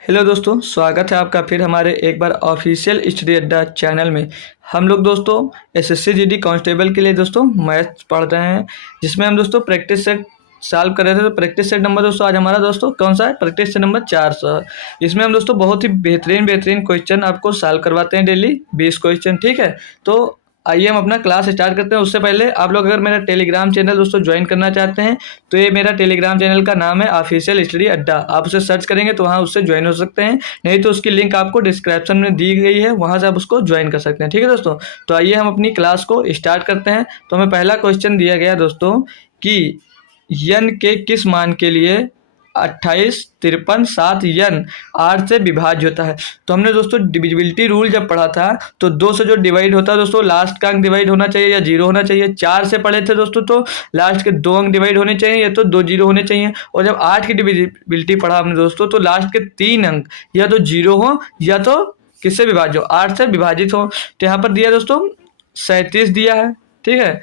Hello दोस्तों, स्वागत है आपका फिर हमारे एक बार ऑफिशियल स्टडी अड्डा चैनल में। हम लोग दोस्तों एसएससी जीडी कांस्टेबल के लिए दोस्तों मैथ्स पढ़ रहे हैं, जिसमें हम दोस्तों प्रैक्टिस सेट सॉल्व कर रहे थे। तो प्रैक्टिस सेट नंबर दोस्तों आज हमारा दोस्तों कौन सा है? Practice set number 400। इसमें हम दोस्तों बहुत ही बेहतरीन क्वेश्चन आपको सॉल्व करवाते हैं डेली 20 क्वेश्चन, ठीक है। तो आइए हम अपना क्लास स्टार्ट करते हैं। उससे पहले आप लोग अगर मेरा टेलीग्राम चैनल दोस्तों ज्वाइन करना चाहते हैं तो ये मेरा टेलीग्राम चैनल का नाम है ऑफिशियल स्टडी अड्डा। आप उसे सर्च करेंगे तो वहाँ उससे ज्वाइन हो सकते हैं, नहीं तो उसकी लिंक आपको डिस्क्रिप्शन में दी गई है, वहाँ से आप उसको ज्वाइन कर सकते हैं, ठीक है दोस्तों। तो आइए हम अपनी क्लास को स्टार्ट करते हैं। तो हमें पहला क्वेश्चन दिया गया दोस्तों कि यन के किस मान के लिए 28, 53, 7 यन 8 से विभाज्य होता है। तो हमने दोस्तों डिविजिबिलिटी रूल जब पढ़ा था तो 2 से जो डिवाइड होता है दोस्तों लास्ट का अंक डिवाइड होना चाहिए या 0 होना चाहिए। 4 से पढ़े थे दोस्तों तो लास्ट के 2 अंक डिवाइड होने चाहिए या तो 2 0 होने चाहिए। और जब 8 की डिविजिबिलिटी पढ़ा हमने दोस्तों तो लास्ट के 3 अंक या तो 0 हो या तो किससे विभाज्य हो, 8 से विभाजित हो। तो यहाँ पर दिया दोस्तों 37 दिया है, ठीक है।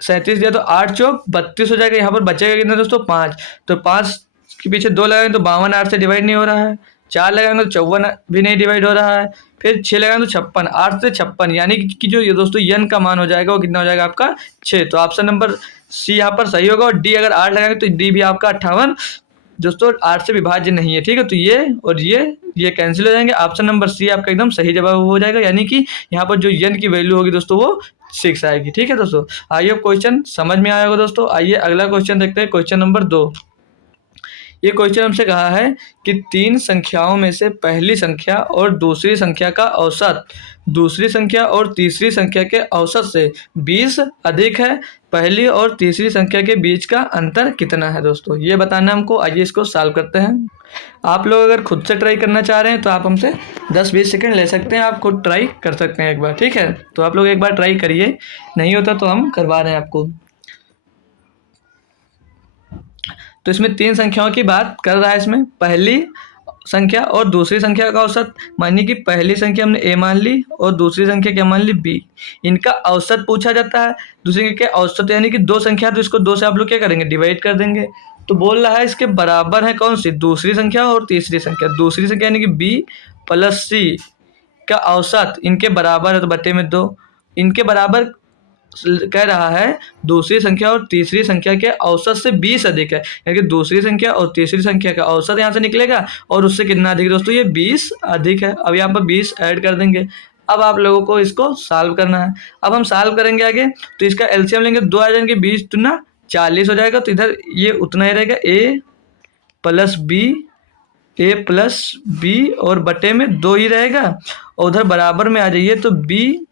37 दिया तो 8 चौक 32 हो जाएगा। यहाँ पर बचेगा कितना दोस्तों 5। तो 5 के पीछे 2 लगाएंगे तो 52 8 से डिवाइड नहीं हो रहा है। 4 लगाएंगे तो 54 भी नहीं डिवाइड हो रहा है। फिर 6 लगाएंगे तो 56, 8 से 56 यानी कि जो ये दोस्तों यन का मान हो जाएगा वो कितना हो जाएगा आपका 6। तो ऑप्शन नंबर सी यहाँ पर सही होगा। और डी अगर 8 लगाएंगे तो डी भी आपका 58 दोस्तों 8 से विभाज्य नहीं है, ठीक है। तो ये और ये कैंसिल हो जाएंगे। ऑप्शन नंबर सी आपका एकदम सही जवाब हो जाएगा, यानी कि यहाँ पर जो यन की वैल्यू होगी दोस्तों वो 6 आएगी, ठीक है दोस्तों। आइए क्वेश्चन समझ में आया होगा दोस्तों। आइए अगला क्वेश्चन देखते हैं, क्वेश्चन नंबर 2। ये क्वेश्चन हमसे कहा है कि 3 संख्याओं में से पहली संख्या और दूसरी संख्या का औसत दूसरी संख्या और तीसरी संख्या के औसत से 20 अधिक है। पहली और तीसरी संख्या के बीच का अंतर कितना है दोस्तों, ये बताना हमको। आइए इसको सॉल्व करते हैं। आप लोग अगर खुद से ट्राई करना चाह रहे हैं तो आप हमसे 10-20 सेकंड ले सकते हैं, आप खुद ट्राई कर सकते हैं एक बार, ठीक है। तो आप लोग एक बार ट्राई करिए, नहीं होता तो हम करवा रहे हैं आपको। तो इसमें 3 संख्याओं की बात कर रहा है। इसमें पहली संख्या और दूसरी संख्या का औसत, मानिए कि पहली संख्या हमने ए मान ली और दूसरी संख्या क्या मान ली बी। इनका औसत पूछा जाता है। दूसरी संख्या के औसत यानी कि 2 संख्या, तो इसको 2 से आप लोग क्या करेंगे डिवाइड कर देंगे। तो बोल रहा है इसके बराबर है कौन सी, दूसरी संख्या और तीसरी संख्या। दूसरी संख्या यानी कि बी प्लस सी का औसत इनके बराबर है तो बटे में 2। इनके बराबर कह रहा है दूसरी संख्या और तीसरी संख्या के औसत से 20 अधिक है, यानी कि दूसरी संख्या और तीसरी संख्या का औसत यहाँ से निकलेगा और उससे कितना अधिक दोस्तों, ये 20 अधिक है। अब यहाँ पर 20 ऐड कर देंगे। अब आप लोगों को इसको सॉल्व करना है। अब हम सॉल्व करेंगे आगे, तो इसका एलसीएम लेंगे, 2 आ जाएंगे, 20 दूना 40 हो जाएगा। तो इधर ये उतना ही रहेगा, ए प्लस बी और बटे में 2 ही रहेगा। और उधर बराबर में आ जाइए तो बी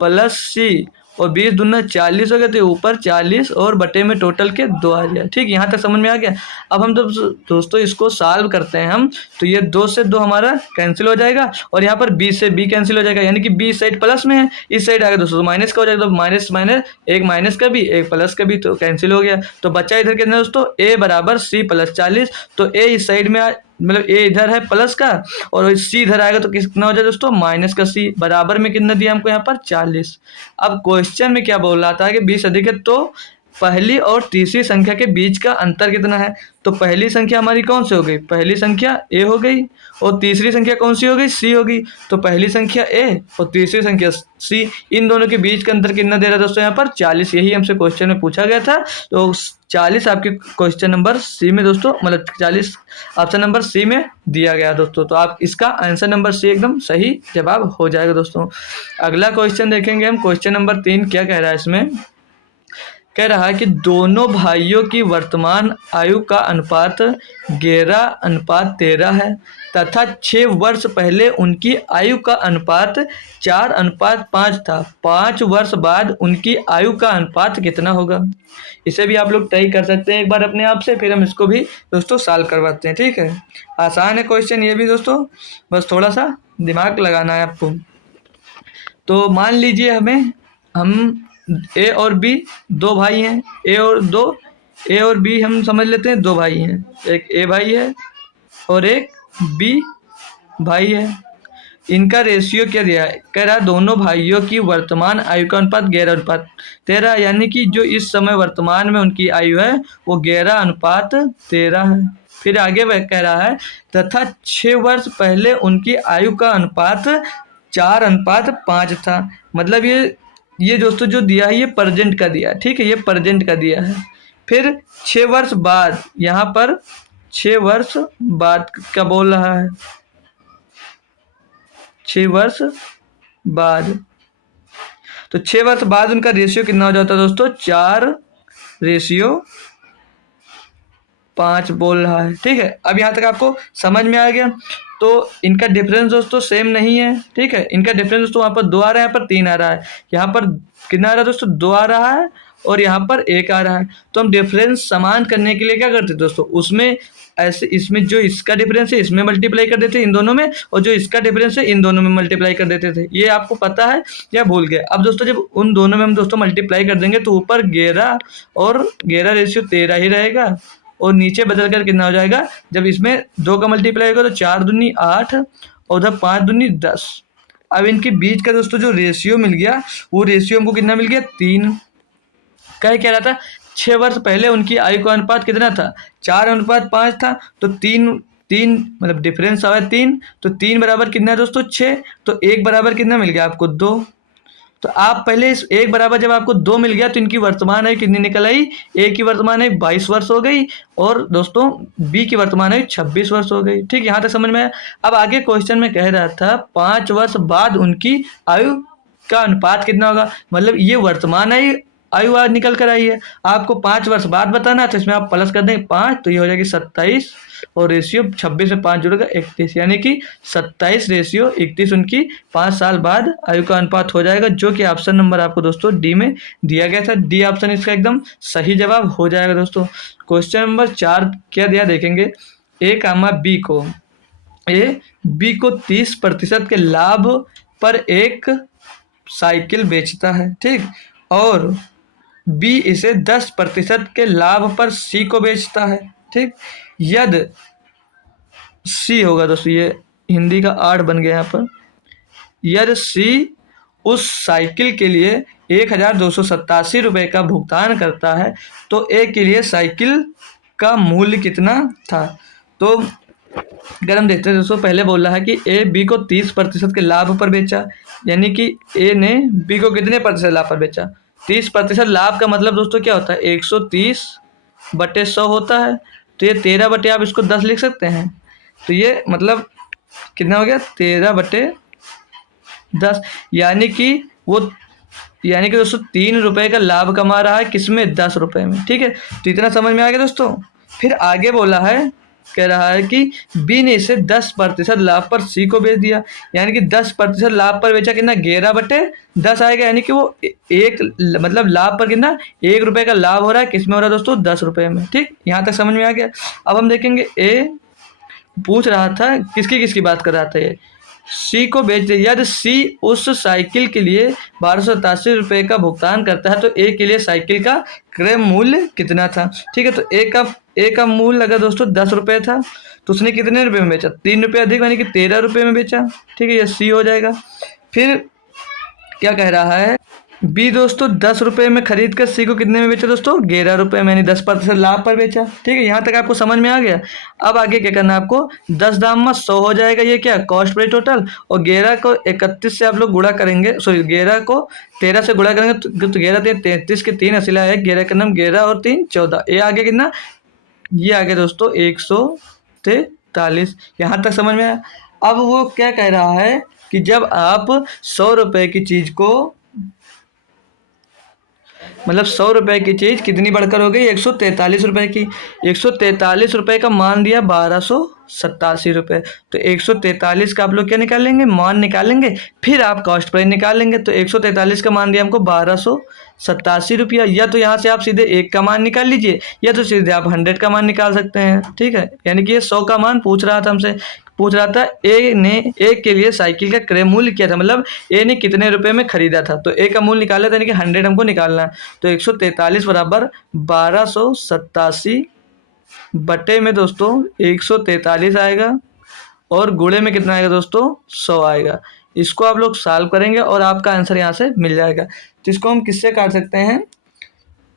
प्लस सी और 20 दूना 40 हो गया, तो ऊपर 40 और बटे में टोटल के 2 आ गया, ठीक। यहाँ तक समझ में आ गया। अब हम दोस्तों इसको सॉल्व करते हैं हम, तो ये 2 से 2 हमारा कैंसिल हो जाएगा और यहाँ पर बी से बी कैंसिल हो जाएगा, यानी कि बी साइड प्लस में है, इस साइड आएगा दोस्तों तो माइनस का हो जाएगा। तो माइनस माइनस, एक माइनस का भी एक प्लस का भी, तो कैंसिल हो गया। तो बच्चा इधर कितना दोस्तों, ए बराबर सी प्लस 40। तो ए इस साइड में मतलब ए इधर है प्लस का और सी इधर आएगा तो कितना हो जाएगा दोस्तों, माइनस का सी। बराबर में कितना दिया हमको यहाँ पर 40। अब क्वेश्चन में क्या बोल रहा था कि 20 अधिक है, तो पहली और तीसरी संख्या के बीच का अंतर कितना है। तो पहली संख्या हमारी कौन सी हो गई, पहली संख्या ए हो गई और तीसरी संख्या कौन सी हो गई, सी हो गई। तो पहली संख्या ए और तीसरी संख्या सी, इन दोनों के बीच का अंतर कितना दे रहा है दोस्तों, यहाँ पर 40। यही हमसे क्वेश्चन में पूछा गया था। तो 40 आपके क्वेश्चन नंबर सी में दोस्तों, मतलब 40 ऑप्शन नंबर सी में दिया गया दोस्तों। तो आप इसका आंसर नंबर सी एकदम सही जवाब हो जाएगा दोस्तों। अगला क्वेश्चन देखेंगे हम, क्वेश्चन नंबर 3 क्या कह रहा है। इसमें कह रहा है कि दोनों भाइयों की वर्तमान आयु का अनुपात 11:13 है तथा 6 वर्ष पहले उनकी आयु का अनुपात 4:5 था। 5 वर्ष बाद उनकी आयु का अनुपात कितना होगा। इसे भी आप लोग ट्राई कर सकते हैं एक बार अपने आप से, फिर हम इसको भी दोस्तों सॉल्व करवाते हैं, ठीक है। आसान है क्वेश्चन ये भी दोस्तों, बस थोड़ा सा दिमाग लगाना है आपको। तो मान लीजिए हम ए और बी 2 भाई हैं, ए और बी हम समझ लेते हैं 2 भाई हैं। एक ए भाई है और एक बी भाई है। इनका रेशियो क्या दिया है, कह रहा है दोनों भाइयों की वर्तमान आयु का अनुपात 11:13, यानी कि जो इस समय वर्तमान में उनकी आयु है वो 11:13 है। फिर आगे वह कह रहा है तथा 6 वर्ष पहले उनकी आयु का अनुपात 4:5 था। मतलब ये दोस्तों जो दिया है ये प्रेजेंट का दिया है, ठीक है, ये प्रेजेंट का दिया है। फिर 6 वर्ष बाद, यहाँ पर 6 वर्ष बाद क्या बोल रहा है, 6 वर्ष बाद, तो 6 वर्ष बाद उनका रेशियो कितना हो जाता है दोस्तों, 4:5 बोल रहा है, ठीक है। अब यहाँ तक आपको समझ में आ गया। तो इनका डिफरेंस दोस्तों सेम नहीं है, ठीक है, इनका डिफरेंस दोस्तों वहाँ पर 2 आ रहा है, यहाँ पर 3 आ रहा है, यहाँ पर कितना आ रहा है दोस्तों, 2 आ रहा है और यहाँ पर 1 आ रहा है। तो हम डिफरेंस समान करने के लिए क्या करते दोस्तों, उसमें ऐसे इसमें जो इसका डिफरेंस है इसमें मल्टीप्लाई कर देते इन दोनों में, और जो इसका डिफरेंस है इन दोनों में मल्टीप्लाई कर देते थे। ये आपको पता है या भूल गए। अब दोस्तों जब उन दोनों में हम दोस्तों मल्टीप्लाई कर देंगे तो ऊपर 11 और 11 रेशियो 13 ही रहेगा, और नीचे बदल कर कितना हो जाएगा, जब इसमें 2 का मल्टीप्लाई होगा तो 4 दूनी 8 और उधर 5 दूनी 10। अब इनके बीच का दोस्तों जो रेशियो मिल गया वो रेशियो हमको कितना मिल गया, 3। कह रहा था 6 वर्ष पहले उनकी आयु का अनुपात कितना था, 4:5 था। तो 3 मतलब डिफरेंस आया 3, तो 3 बराबर कितना है दोस्तों, 6। तो 1 बराबर कितना मिल गया आपको, 2। तो आप पहले इस 1 बराबर जब आपको 2 मिल गया तो इनकी वर्तमान आयु कितनी निकल आई, ए की वर्तमान आयु 22 वर्ष हो गई और दोस्तों बी की वर्तमान आयु 26 वर्ष हो गई, ठीक, यहाँ तक समझ में आया। अब आगे क्वेश्चन में कह रहा था 5 वर्ष बाद उनकी आयु का अनुपात कितना होगा, मतलब ये वर्तमान आयु आज निकल कर आई है, आपको 5 वर्ष बाद बताना है, तो इसमें आप प्लस कर देंगे 5 तो ये हो जाएगी 27 और रेशियो 26 में 5 जुड़ेगा 31, यानी कि 27 रेशियो 31 उनकी 5 साल बाद आयु का अनुपात हो जाएगा, जो कि ऑप्शन नंबर आपको दोस्तों डी में दिया गया था। डी ऑप्शन इसका एकदम सही जवाब हो जाएगा दोस्तों। क्वेश्चन नंबर 4 क्या दिया देखेंगे, बी को 30% के लाभ पर एक साइकिल बेचता है, ठीक, और बी इसे 10% के लाभ पर सी को बेचता है, ठीक। यदि सी होगा दोस्तों, ये हिंदी का आर्ट बन गया यहाँ पर, यदि सी उस साइकिल के लिए 1287 रुपये का भुगतान करता है तो ए के लिए साइकिल का मूल्य कितना था। तो अगर हम देखते हैं दोस्तों, पहले बोला है कि ए बी को 30% के लाभ पर बेचा, यानी कि ए ने बी को कितने प्रतिशत लाभ पर बेचा, 30% लाभ का मतलब दोस्तों क्या होता है, 130/100 होता है। तो ये 13 बटे आप इसको 10 लिख सकते हैं, तो ये मतलब कितना हो गया, 13/10, यानी कि दोस्तों 3 रुपये का लाभ कमा रहा है किसमें, 10 रुपये में, ठीक है। तो इतना समझ में आ गया दोस्तों। फिर आगे बोला है, कह रहा है कि बी ने इसे 10% लाभ पर सी को बेच दिया, यानी कि 10% लाभ पर बेचा, कितना 11/10 आएगा, यानी कि वो एक मतलब लाभ पर कितना 1 रुपये का लाभ हो रहा है, किसमें हो रहा है दोस्तों, 10 रुपये में, ठीक। यहाँ तक समझ में आ गया। अब हम देखेंगे ए पूछ रहा था किसकी बात कर रहा था, ये सी को बेच दे, यदि सी उस साइकिल के लिए 1287 रुपये का भुगतान करता है तो ए के लिए साइकिल का क्रय मूल्य कितना था, ठीक है। तो ए का मूल्य अगर दोस्तों 10 रुपये था तो उसने कितने रुपये में बेचा, 3 रुपये अधिक, यानी कि 13 रुपये में बेचा, ठीक है, ये सी हो जाएगा। फिर क्या कह रहा है, बी दोस्तों 10 रुपये में खरीद कर सी को कितने में बेचा दोस्तों, 11 रुपये में, यानी 10% लाभ पर बेचा, ठीक है। यहाँ तक आपको समझ में आ गया। अब आगे क्या करना है आपको, 10 दाम में 100 हो जाएगा, ये क्या कॉस्ट प्राइस टोटल, और 11 को 31 से आप लोग गुणा करेंगे, सॉरी 11 को 13 से गुणा करेंगे तो 11 3 33 के 3 असिला है, 11 का नाम 11 और 3 14, ये आगे कितना, ये आगे दोस्तों 143। यहाँ तक समझ में आया। अब वो क्या कह रहा है कि जब आप 100 रुपये की चीज़ को, मतलब 100 रुपये की चीज़ कितनी बढ़कर हो गई, 143 रुपये की, 143 रुपये का मान दिया 1287 रुपये, तो 143 का आप लोग क्या निकालेंगे, मान निकालेंगे, फिर आप कॉस्ट प्राइस निकालेंगे। तो 143 का मान दिया हमको 1287 रुपया, या तो यहाँ से आप सीधे 1 का मान निकाल लीजिए, या तो सीधे आप 100 का मान निकाल सकते हैं, ठीक है। यानी कि ये 100 का मान पूछ रहा था हमसे, पूछ रहा था ए के लिए साइकिल का क्रय मूल्य क्या था, मतलब ए ने कितने रुपए में खरीदा था, तो ए का मूल्य निकाला था, यानी कि 100 हमको निकालना है। तो 143 बराबर 1287 बटे में दोस्तों 143 आएगा, और गुणे में कितना आएगा दोस्तों, 100 आएगा। इसको आप लोग सॉल्व करेंगे और आपका आंसर यहाँ से मिल जाएगा। तो इसको हम किससे काट सकते हैं,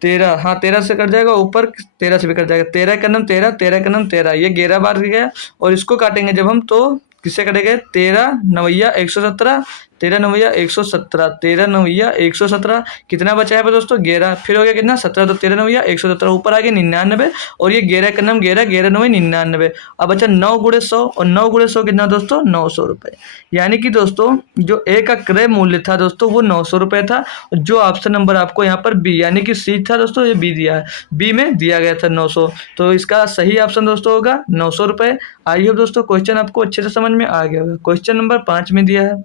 13, हाँ 13 से कट जाएगा, ऊपर 13 से भी कट जाएगा। 13 का नम 13, 13 का नम 13, ये 11 बार गया। और इसको काटेंगे जब हम तो किससे कटेंगे? 13 नवैया 117, 13 नवैया 117, 13 नवैया 117, कितना बचा है दोस्तों? 11। फिर हो गया कितना? 17, तो 13 नवैया 117, ऊपर आ गया 99, और ये 11 का नम 11, 11 नवे 99। अब बचा 9 गुणे 100, और 9 गुणे 100 कितना दोस्तों? 900 रुपये। यानी कि दोस्तों जो ए का क्रय मूल्य था दोस्तों वो 900 रुपये था। जो ऑप्शन नंबर आपको यहाँ पर बी यानी कि सी था दोस्तों, ये बी दिया है, बी में दिया गया था 900, तो इसका सही ऑप्शन दोस्तों होगा 900 रुपये। आई होप दोस्तों क्वेश्चन आपको अच्छे से समझ में आ गया होगा। क्वेश्चन नंबर 5 में दिया है,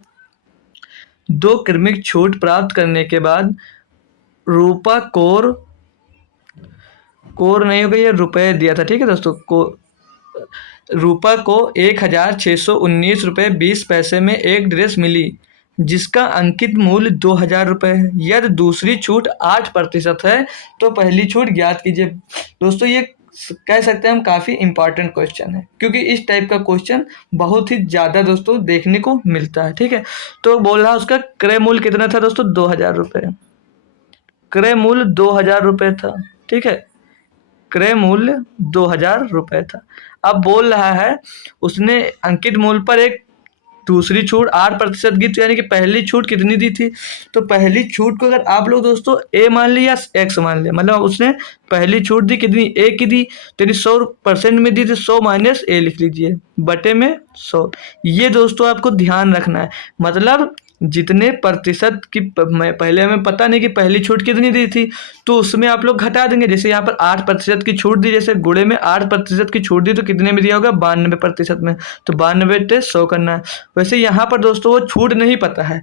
2 क्रमिक छूट प्राप्त करने के बाद रूपा कोर नहीं हो गई, ये रुपए दिया था, ठीक है दोस्तों। रूपा को 1619 रुपये 20 पैसे में एक ड्रेस मिली जिसका अंकित मूल्य 2000 रुपये है। यदि दूसरी छूट 8% है तो पहली छूट ज्ञात कीजिए। दोस्तों ये कह सकते हैं हम काफ़ी इंपॉर्टेंट क्वेश्चन है, क्योंकि इस टाइप का क्वेश्चन बहुत ही ज़्यादा दोस्तों देखने को मिलता है, ठीक है। तो बोल रहा उसका क्रय मूल्य कितना था दोस्तों? 2000 रुपये। क्रय मूल्य 2000 रुपये था, ठीक है। क्रय मूल्य 2000 रुपये था। अब बोल रहा है उसने अंकित मूल्य पर एक दूसरी छूट 8% की, तो यानी कि पहली छूट कितनी दी थी? तो पहली छूट को अगर आप लोग दोस्तों ए मान लिया या एक्स मान लिया, मतलब उसने पहली छूट दी कितनी? ए की दी, तो यानी 100% में दी थी, 100 माइनस ए लिख लीजिए बटे में 100। ये दोस्तों आपको ध्यान रखना है, मतलब जितने प्रतिशत की पहले हमें पता नहीं कि पहली छूट कितनी दी थी, तो उसमें आप लोग घटा देंगे। जैसे यहाँ पर 8% की छूट दी, जैसे गुणे में 8% की छूट दी, तो कितने में दिया होगा? 92% में, तो 92 + 100 करना है। वैसे यहाँ पर दोस्तों वो छूट नहीं पता है,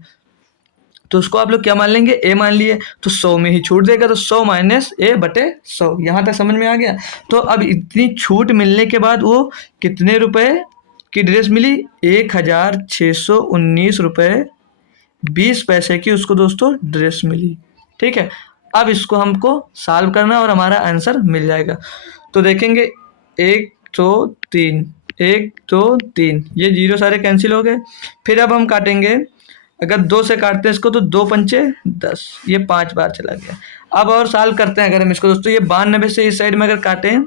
तो उसको आप लोग क्या मान लेंगे? ए मान लिए, तो 100 में ही छूट देगा, तो 100 माइनस ए बटे 100। यहाँ तक समझ में आ गया? तो अब इतनी छूट मिलने के बाद वो कितने रुपए की ड्रेस मिली? 1619 रुपये 20 पैसे की उसको दोस्तों ड्रेस मिली, ठीक है। अब इसको हमको सॉल्व करना और हमारा आंसर मिल जाएगा। तो देखेंगे 1 2 3, 1 2 3, ये 0 सारे कैंसिल हो गए। फिर अब हम काटेंगे, अगर 2 से काटते हैं इसको तो 2 पंचे 10, ये 5 बार चला गया। अब और सॉल्व करते हैं अगर हम इसको दोस्तों, ये 92 से इस साइड में अगर काटें,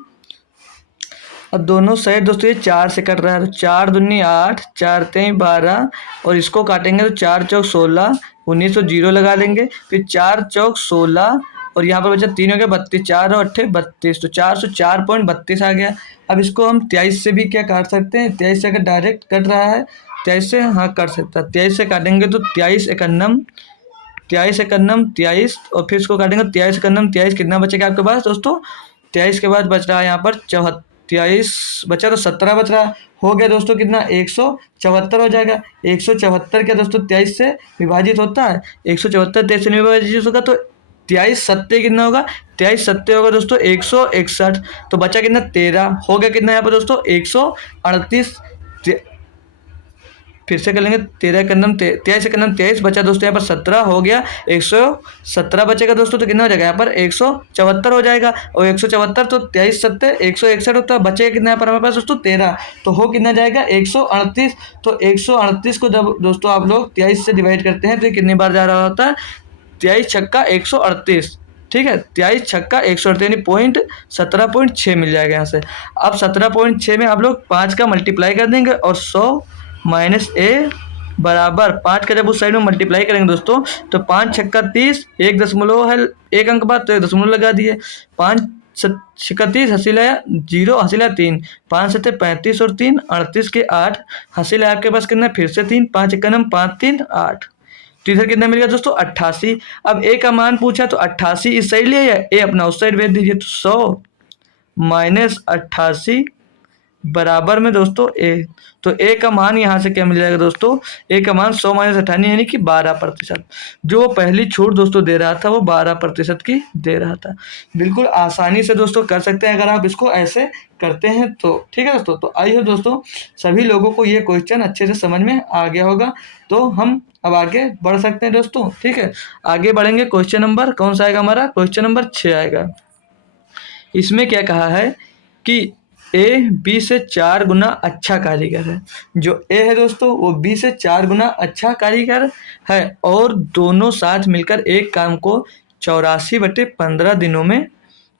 अब दोनों साइड दोस्तों ये 4 से कट रहा है, तो 4 दूनी 8, 4 3 12, और इसको काटेंगे तो 4 चौक 16, 19 तो 0 लगा देंगे, फिर 4 चौक 16, और यहाँ पर बचा 3 हो गया 32, 4 और 8 32, तो 404.32 आ गया। अब इसको हम 23 से भी क्या काट सकते हैं? 23 से अगर डायरेक्ट कट रहा है 23 से, हाँ कट सकता है। 23 से काटेंगे तो 23 एकन्नम 23, और फिर इसको काटेंगे 23 एकन्नम 23, कितना बचेगा आपके पास दोस्तों? 23 के बाद बच रहा है यहाँ पर 23 बचा, तो 17 बच रहा हो गया दोस्तों, कितना? 174 हो जाएगा। 174 क्या दोस्तों 23 से विभाजित होता है? 174 23 से विभाजित होगा, तो 23 सत्ते कितना होगा? 23 सत्ते होगा दोस्तों 161, तो बचा कितना? 13 हो गया। कितना यहाँ पर दोस्तों? 138। फिर से कर लेंगे, 23 एकन्नम 23 बचा दोस्तों, यहाँ पर 17 हो गया, 117 बचेगा दोस्तों, तो कितना हो जाएगा यहाँ पर? 174 हो जाएगा। और 174 तो 23 सत्ते 161 होता है, बचेगा कितना यहाँ पर हमारे पास दोस्तों? 13, तो हो कितना जाएगा? 138। तो 138 को जब दोस्तों आप लोग 23 से डिवाइड करते हैं तो ये कितनी बार जा रहा होता है? 23 छक्का 138, ठीक है। 23 छक्का 138 यानी 17.6 मिल जाएगा यहाँ से। अब 17.6 में आप लोग 5 का मल्टीप्लाई कर देंगे, और 100 माइनस ए बराबर 5 का जब उस साइड में मल्टीप्लाई करेंगे दोस्तों, तो 5 छक्का 30, 1 दशमलव है 1 अंक बाद, तो 1 दशमलव लगा दिए। 5 छक्का 30, हसीला 0, हसीला 3, 5 सत्ते 35 और 3 38 के 8, हसीला आपके पास कितना? फिर से 3, 5 एकन्नम 5 3 8, तो इधर कितना मिल गया दोस्तों? 88। अब ए का मान पूछा तो 88 इस साइड लिए, ए अपना उस साइड भेज दीजिए, तो 100 माइनस 88 बराबर में दोस्तों ए, तो ए का मान यहाँ से क्या मिल जाएगा दोस्तों? ए का मान 100 माइनस 98 यानी कि 12%। जो पहली छूट दोस्तों दे रहा था वो 12% की दे रहा था। बिल्कुल आसानी से दोस्तों कर सकते हैं अगर आप इसको ऐसे करते हैं तो, ठीक है दोस्तों। तो आई हो दोस्तों सभी लोगों को ये क्वेश्चन अच्छे से समझ में आ गया होगा, तो हम अब आगे बढ़ सकते हैं दोस्तों, ठीक है। आगे बढ़ेंगे, क्वेश्चन नंबर कौन सा आएगा हमारा? क्वेश्चन नंबर 6 आएगा। इसमें क्या कहा है कि ए बी से 4 गुना अच्छा कारीगर है। जो ए है दोस्तों वो बी से 4 गुना अच्छा कारीगर है, और दोनों साथ मिलकर एक काम को 84/15 दिनों में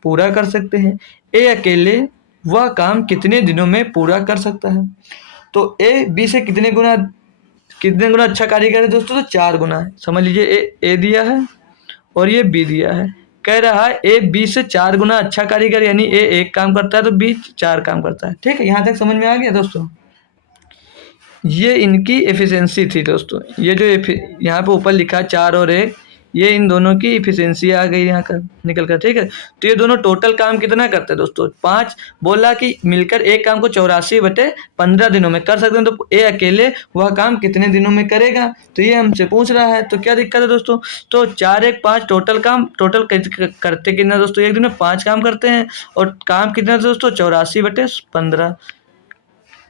पूरा कर सकते हैं। ए अकेले वह काम कितने दिनों में पूरा कर सकता है? तो ए बी से कितने गुना अच्छा कारीगर है दोस्तों? तो 4 गुना है। समझ लीजिए ए दिया है और ये बी दिया है। कह रहा है ए बी से 4 गुना अच्छा कारीगर, यानी ए एक काम करता है तो बी 4 काम करता है। ठीक है, यहाँ तक समझ में आ गया दोस्तों? ये इनकी एफिशिएंसी थी दोस्तों। ये जो यहाँ पे ऊपर लिखा 4 और 1, ये इन दोनों की एफिशिएंसी आ गई यहाँ कर निकल कर। ठीक है, तो ये दोनों टोटल काम कितना करते हैं दोस्तों? 5। बोला कि मिलकर एक काम को 84/15 दिनों में कर सकते हैं, तो ए अकेले वह काम कितने दिनों में करेगा? तो ये हमसे पूछ रहा है, तो क्या दिक्कत है दोस्तों? तो 4 1 5 टोटल करते कितना दोस्तों? एक दिन में 5 काम करते हैं। और काम कितना दोस्तों? 84/15।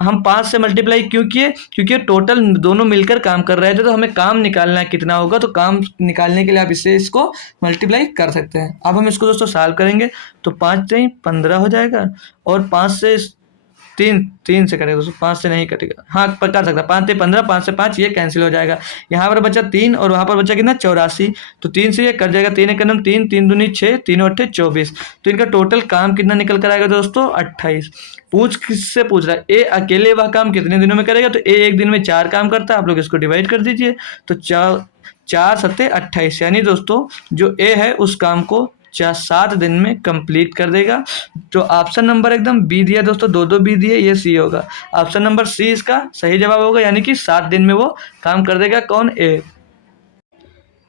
हम 5 से मल्टीप्लाई क्यों किए? क्योंकि टोटल दोनों मिलकर काम कर रहे थे, तो हमें काम निकालना है कितना होगा। तो काम निकालने के लिए आप इसको मल्टीप्लाई कर सकते हैं। अब हम इसको दोस्तों सॉल्व करेंगे, तो 5 3 15 हो जाएगा, और 5 से 3 से कटेगा दोस्तों, 5 से नहीं कटेगा। हाँ, कर सकता है। 5 से 15, 5 से 5 ये कैंसिल हो जाएगा। यहाँ पर बचा 3 और वहाँ पर बचा कितना? 84। तो 3 से ये कट जाएगा। 3 एक 3, 3 दूनी 6, 3 और 8 24। तो इनका टोटल काम कितना निकल कर आएगा दोस्तों? 28। पूछ किससे पूछ रहा है? ए अकेले वह काम कितने दिनों में करेगा? तो ए एक दिन में 4 काम करता है। आप लोग इसको डिवाइड कर दीजिए, तो 4 7 28, यानी दोस्तों जो ए है उस काम को 7 दिन में कंप्लीट कर देगा। जो ऑप्शन नंबर एकदम बी दिया दोस्तों, 2 बी दिए, ये सी होगा। ऑप्शन नंबर सी इसका सही जवाब होगा, यानी कि 7 दिन में वो काम कर देगा। कौन? ए।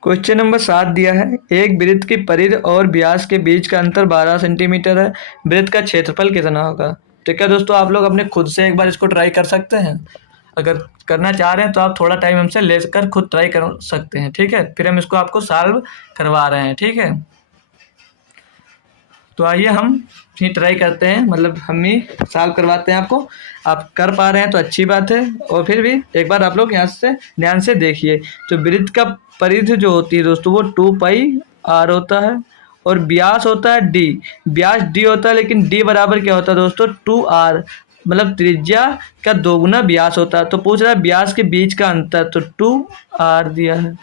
क्वेश्चन नंबर 7 दिया है, एक वृत्त की परिधि और व्यास के बीच का अंतर 12 सेंटीमीटर है। वृत्त का क्षेत्रफल कितना होगा? तो क्या दोस्तों आप लोग अपने खुद से एक बार इसको ट्राई कर सकते हैं? अगर करना चाह रहे हैं तो आप थोड़ा टाइम हमसे लेकर खुद ट्राई कर सकते हैं। ठीक है, फिर हम इसको आपको सॉल्व करवा रहे हैं। ठीक है, तो आइए हम ही ट्राई करते हैं, मतलब हम ही सॉल्व करवाते हैं आपको। आप कर पा रहे हैं तो अच्छी बात है, और फिर भी एक बार आप लोग यहाँ से ध्यान से देखिए। तो वृत्त का परिधि जो होती है दोस्तों वो 2πr होता है, और व्यास होता है d। व्यास d होता है, लेकिन d बराबर क्या होता है दोस्तों? 2r, मतलब त्रिज्या का 2 गुना व्यास होता है। तो पूछ रहा है व्यास के बीच का अंतर, तो 2r दिया है।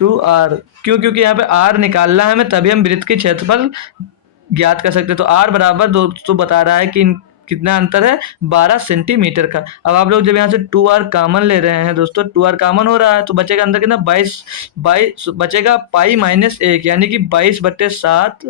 2r क्यों? क्योंकि यहाँ पे r निकालना है हमें, तभी हम वृत्त के क्षेत्रफल ज्ञात कर सकते हैं। तो r बराबर दोस्तों बता रहा है कि कितना अंतर है? 12 सेंटीमीटर का। अब आप लोग जब यहाँ से 2r कॉमन ले रहे हैं दोस्तों, 2r कॉमन हो रहा है, तो बचेगा अंदर कितना? 22 बचेगा π-1, यानी कि 22/7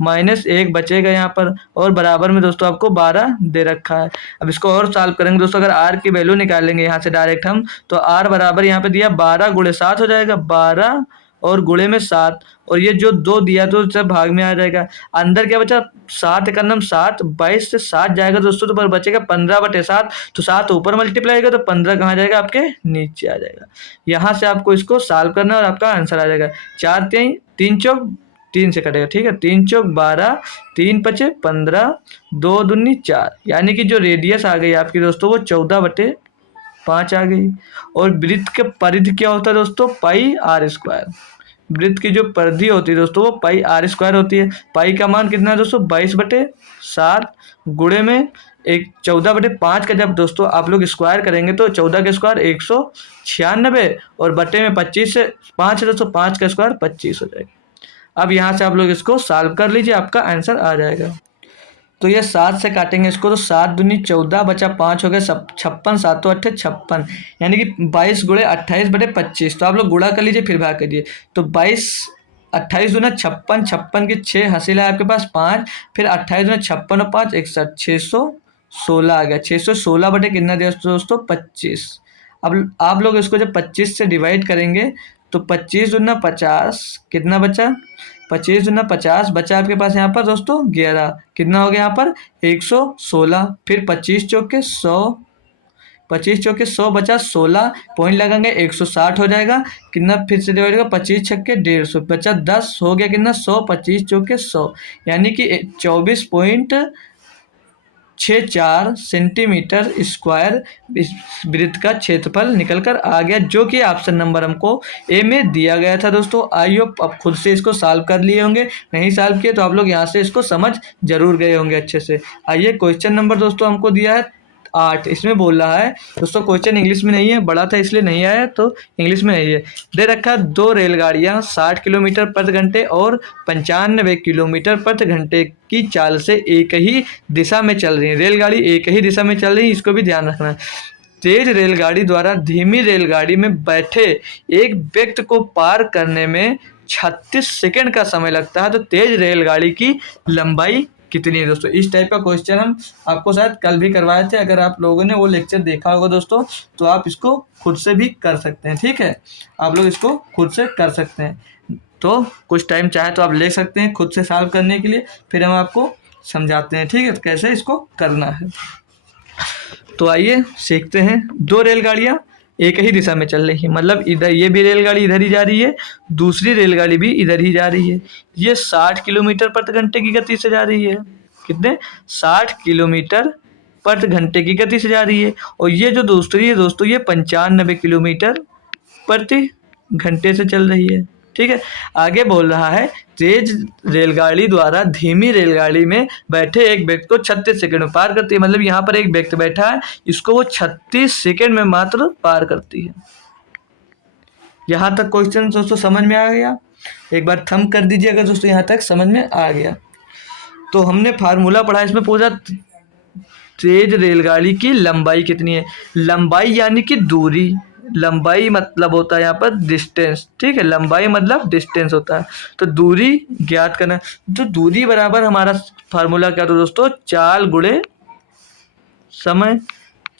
-1 बचेगा यहाँ पर, और बराबर में दोस्तों आपको 12 दे रखा है। अब इसको और सॉल्व करेंगे दोस्तों, अगर r की वैल्यू निकालेंगे यहाँ से डायरेक्ट हम, तो r बराबर यहाँ पे दिया 12 × 7 हो जाएगा, 12 और गुणे में 7, और ये जो 2 दिया तो सब भाग में आ जाएगा। अंदर क्या बचा? 7 का नाम 7, 22 से 7 जाएगा दोस्तों, तो पर बचेगा 15/7। तो 7 ऊपर मल्टीप्लाई होगा, तो 15 कहाँ जाएगा? आपके नीचे आ जाएगा। यहाँ से आपको इसको सॉल्व करना है और आपका आंसर आ जाएगा। 4 3 चौक 3 से कटेगा। ठीक है, 3 चौक 12, 3 5 15, 2 दूनी 4, यानी कि जो रेडियस आ गई आपकी दोस्तों वो 14/5 आ गई। और वृत्त के परिधि क्या होता है दोस्तों? πr²। वृत्त की जो परिधि होती है दोस्तों वो πr² होती है। पाई का मान कितना है दोस्तों? 22/7 गुणे में 14/5 का जब दोस्तों आप लोग स्क्वायर करेंगे तो 14 का स्क्वायर 196, और बटे में 25 से 5 है दोस्तों, 5 का स्क्वायर 25 हो जाएगा। अब यहाँ से आप लोग इसको सॉल्व कर लीजिए, आपका आंसर आ जाएगा। तो ये 7 से काटेंगे इसको, तो 7 दूनी 14 बचा 5 हो गया 56, 7 8 56, यानी कि 22 गुणे 28/25। तो आप लोग गुणा कर लीजिए फिर भाग करिए। तो 22 28 दूना 56, 56 के 6 हासिल है आपके पास 5, फिर 28 दूना 56 और 5 61, 616 आ गया। 616 बटे कितना दिया दोस्तों? 25। अब आप लोग इसको जब 25 से डिवाइड करेंगे तो 25 दूना 50, कितना बचा? 25 दूना 50 बचा आपके पास यहाँ पर दोस्तों 11, कितना हो गया यहाँ पर? 116, फिर 25 चौके 100, 25 चौके 100 बचा 16, पॉइंट लगाएंगे 160 हो जाएगा। कितना फिर से डिवाइड होगा? 25 छक्के 150 बचा 10 हो गया कितना? 100, 25 चौके 100, यानी कि 24.64 सेंटीमीटर स्क्वायर इस वृत्त का क्षेत्रफल निकल कर आ गया, जो कि ऑप्शन नंबर हमको ए में दिया गया था दोस्तों। आई होप आप खुद से इसको सॉल्व कर लिए होंगे, नहीं सॉल्व किए तो आप लोग यहाँ से इसको समझ जरूर गए होंगे अच्छे से। आइए क्वेश्चन नंबर दोस्तों हमको दिया है 8 इसमें बोल रहा है दोस्तों। क्वेश्चन इंग्लिश में नहीं है, बड़ा था इसलिए नहीं आया, तो इंग्लिश में नहीं है। दे रखा 2 रेलगाड़ियां 60 किलोमीटर प्रति घंटे और 95 किलोमीटर प्रति घंटे की चाल से एक ही दिशा में चल रही है। रेलगाड़ी एक ही दिशा में चल रही है, इसको भी ध्यान रखना है। तेज रेलगाड़ी द्वारा धीमी रेलगाड़ी में बैठे एक व्यक्ति को पार करने में 36 सेकंड का समय लगता है। तो तेज रेलगाड़ी की लंबाई कितनी है दोस्तों? इस टाइप का क्वेश्चन हम आपको शायद कल भी करवाए थे। अगर आप लोगों ने वो लेक्चर देखा होगा दोस्तों, तो आप इसको खुद से भी कर सकते हैं। ठीक है, आप लोग इसको खुद से कर सकते हैं। तो कुछ टाइम चाहे तो आप ले सकते हैं खुद से सॉल्व करने के लिए, फिर हम आपको समझाते हैं। ठीक है, तो कैसे इसको करना है। तो आइए सीखते हैं। 2 रेलगाड़ियां एक ही दिशा में चल रही है, मतलब इधर ये भी रेलगाड़ी इधर ही जा रही है, दूसरी रेलगाड़ी भी इधर ही जा रही है। ये 60 किलोमीटर प्रति घंटे की गति से जा रही है। कितने? 60 किलोमीटर प्रति घंटे की गति से जा रही है। और ये जो दूसरी है दोस्तों, ये 95 किलोमीटर प्रति घंटे से चल रही है। ठीक है, आगे बोल रहा है तेज रेलगाड़ी द्वारा धीमी रेलगाड़ी में बैठे एक व्यक्ति को 36 सेकंड में पार करती है। मतलब यहाँ पर एक व्यक्ति बैठा है, इसको वो 36 सेकंड में मात्र पार करती है। यहाँ तक क्वेश्चन दोस्तों समझ में आ गया? एक बार थंब कर दीजिए अगर दोस्तों यहाँ तक समझ में आ गया। तो हमने फार्मूला पढ़ा, इसमें पूछा तेज रेलगाड़ी की लंबाई कितनी है। लंबाई यानी कि दूरी, लंबाई मतलब होता है यहाँ पर डिस्टेंस। ठीक है, लंबाई मतलब डिस्टेंस होता है। तो दूरी ज्ञात करना, तो दूरी बराबर हमारा फार्मूला क्या था दोस्तों? चाल गुणे समय।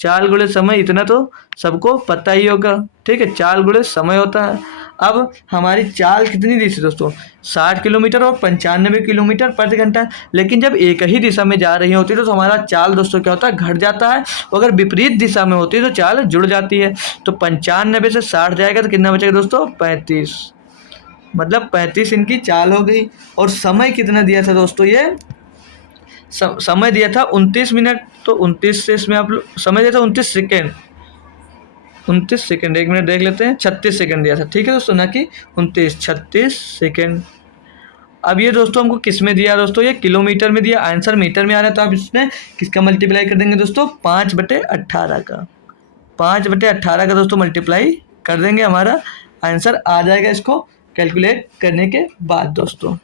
चाल गुणे समय, इतना तो सबको पता ही होगा। ठीक है, चाल गुणे समय होता है। अब हमारी चाल कितनी दी थी दोस्तों? 60 किलोमीटर और 95 किलोमीटर प्रति घंटा। लेकिन जब एक ही दिशा में जा रही होती है तो हमारा चाल दोस्तों क्या होता है? घट जाता है। अगर विपरीत दिशा में होती है तो चाल जुड़ जाती है। तो 95 से 60 जाएगा तो कितना बचेगा दोस्तों? 35। मतलब 35 इनकी चाल हो गई। और समय कितना दिया था दोस्तों? ये समय दिया था 29 मिनट। तो 29 से इसमें आप समय दिया था 29 सेकेंड। 29 सेकेंड, 1 मिनट देख लेते हैं। 36 सेकेंड दिया था। ठीक है दोस्तों, ना कि 29, 36 सेकेंड। अब ये दोस्तों हमको किस में दिया दोस्तों? ये किलोमीटर में दिया, आंसर मीटर में आ रहा है। तो आप इसमें किसका मल्टीप्लाई कर देंगे दोस्तों? 5/18 का। 5/18 का दोस्तों मल्टीप्लाई कर देंगे, हमारा आंसर आ जाएगा इसको कैलकुलेट करने के बाद दोस्तों।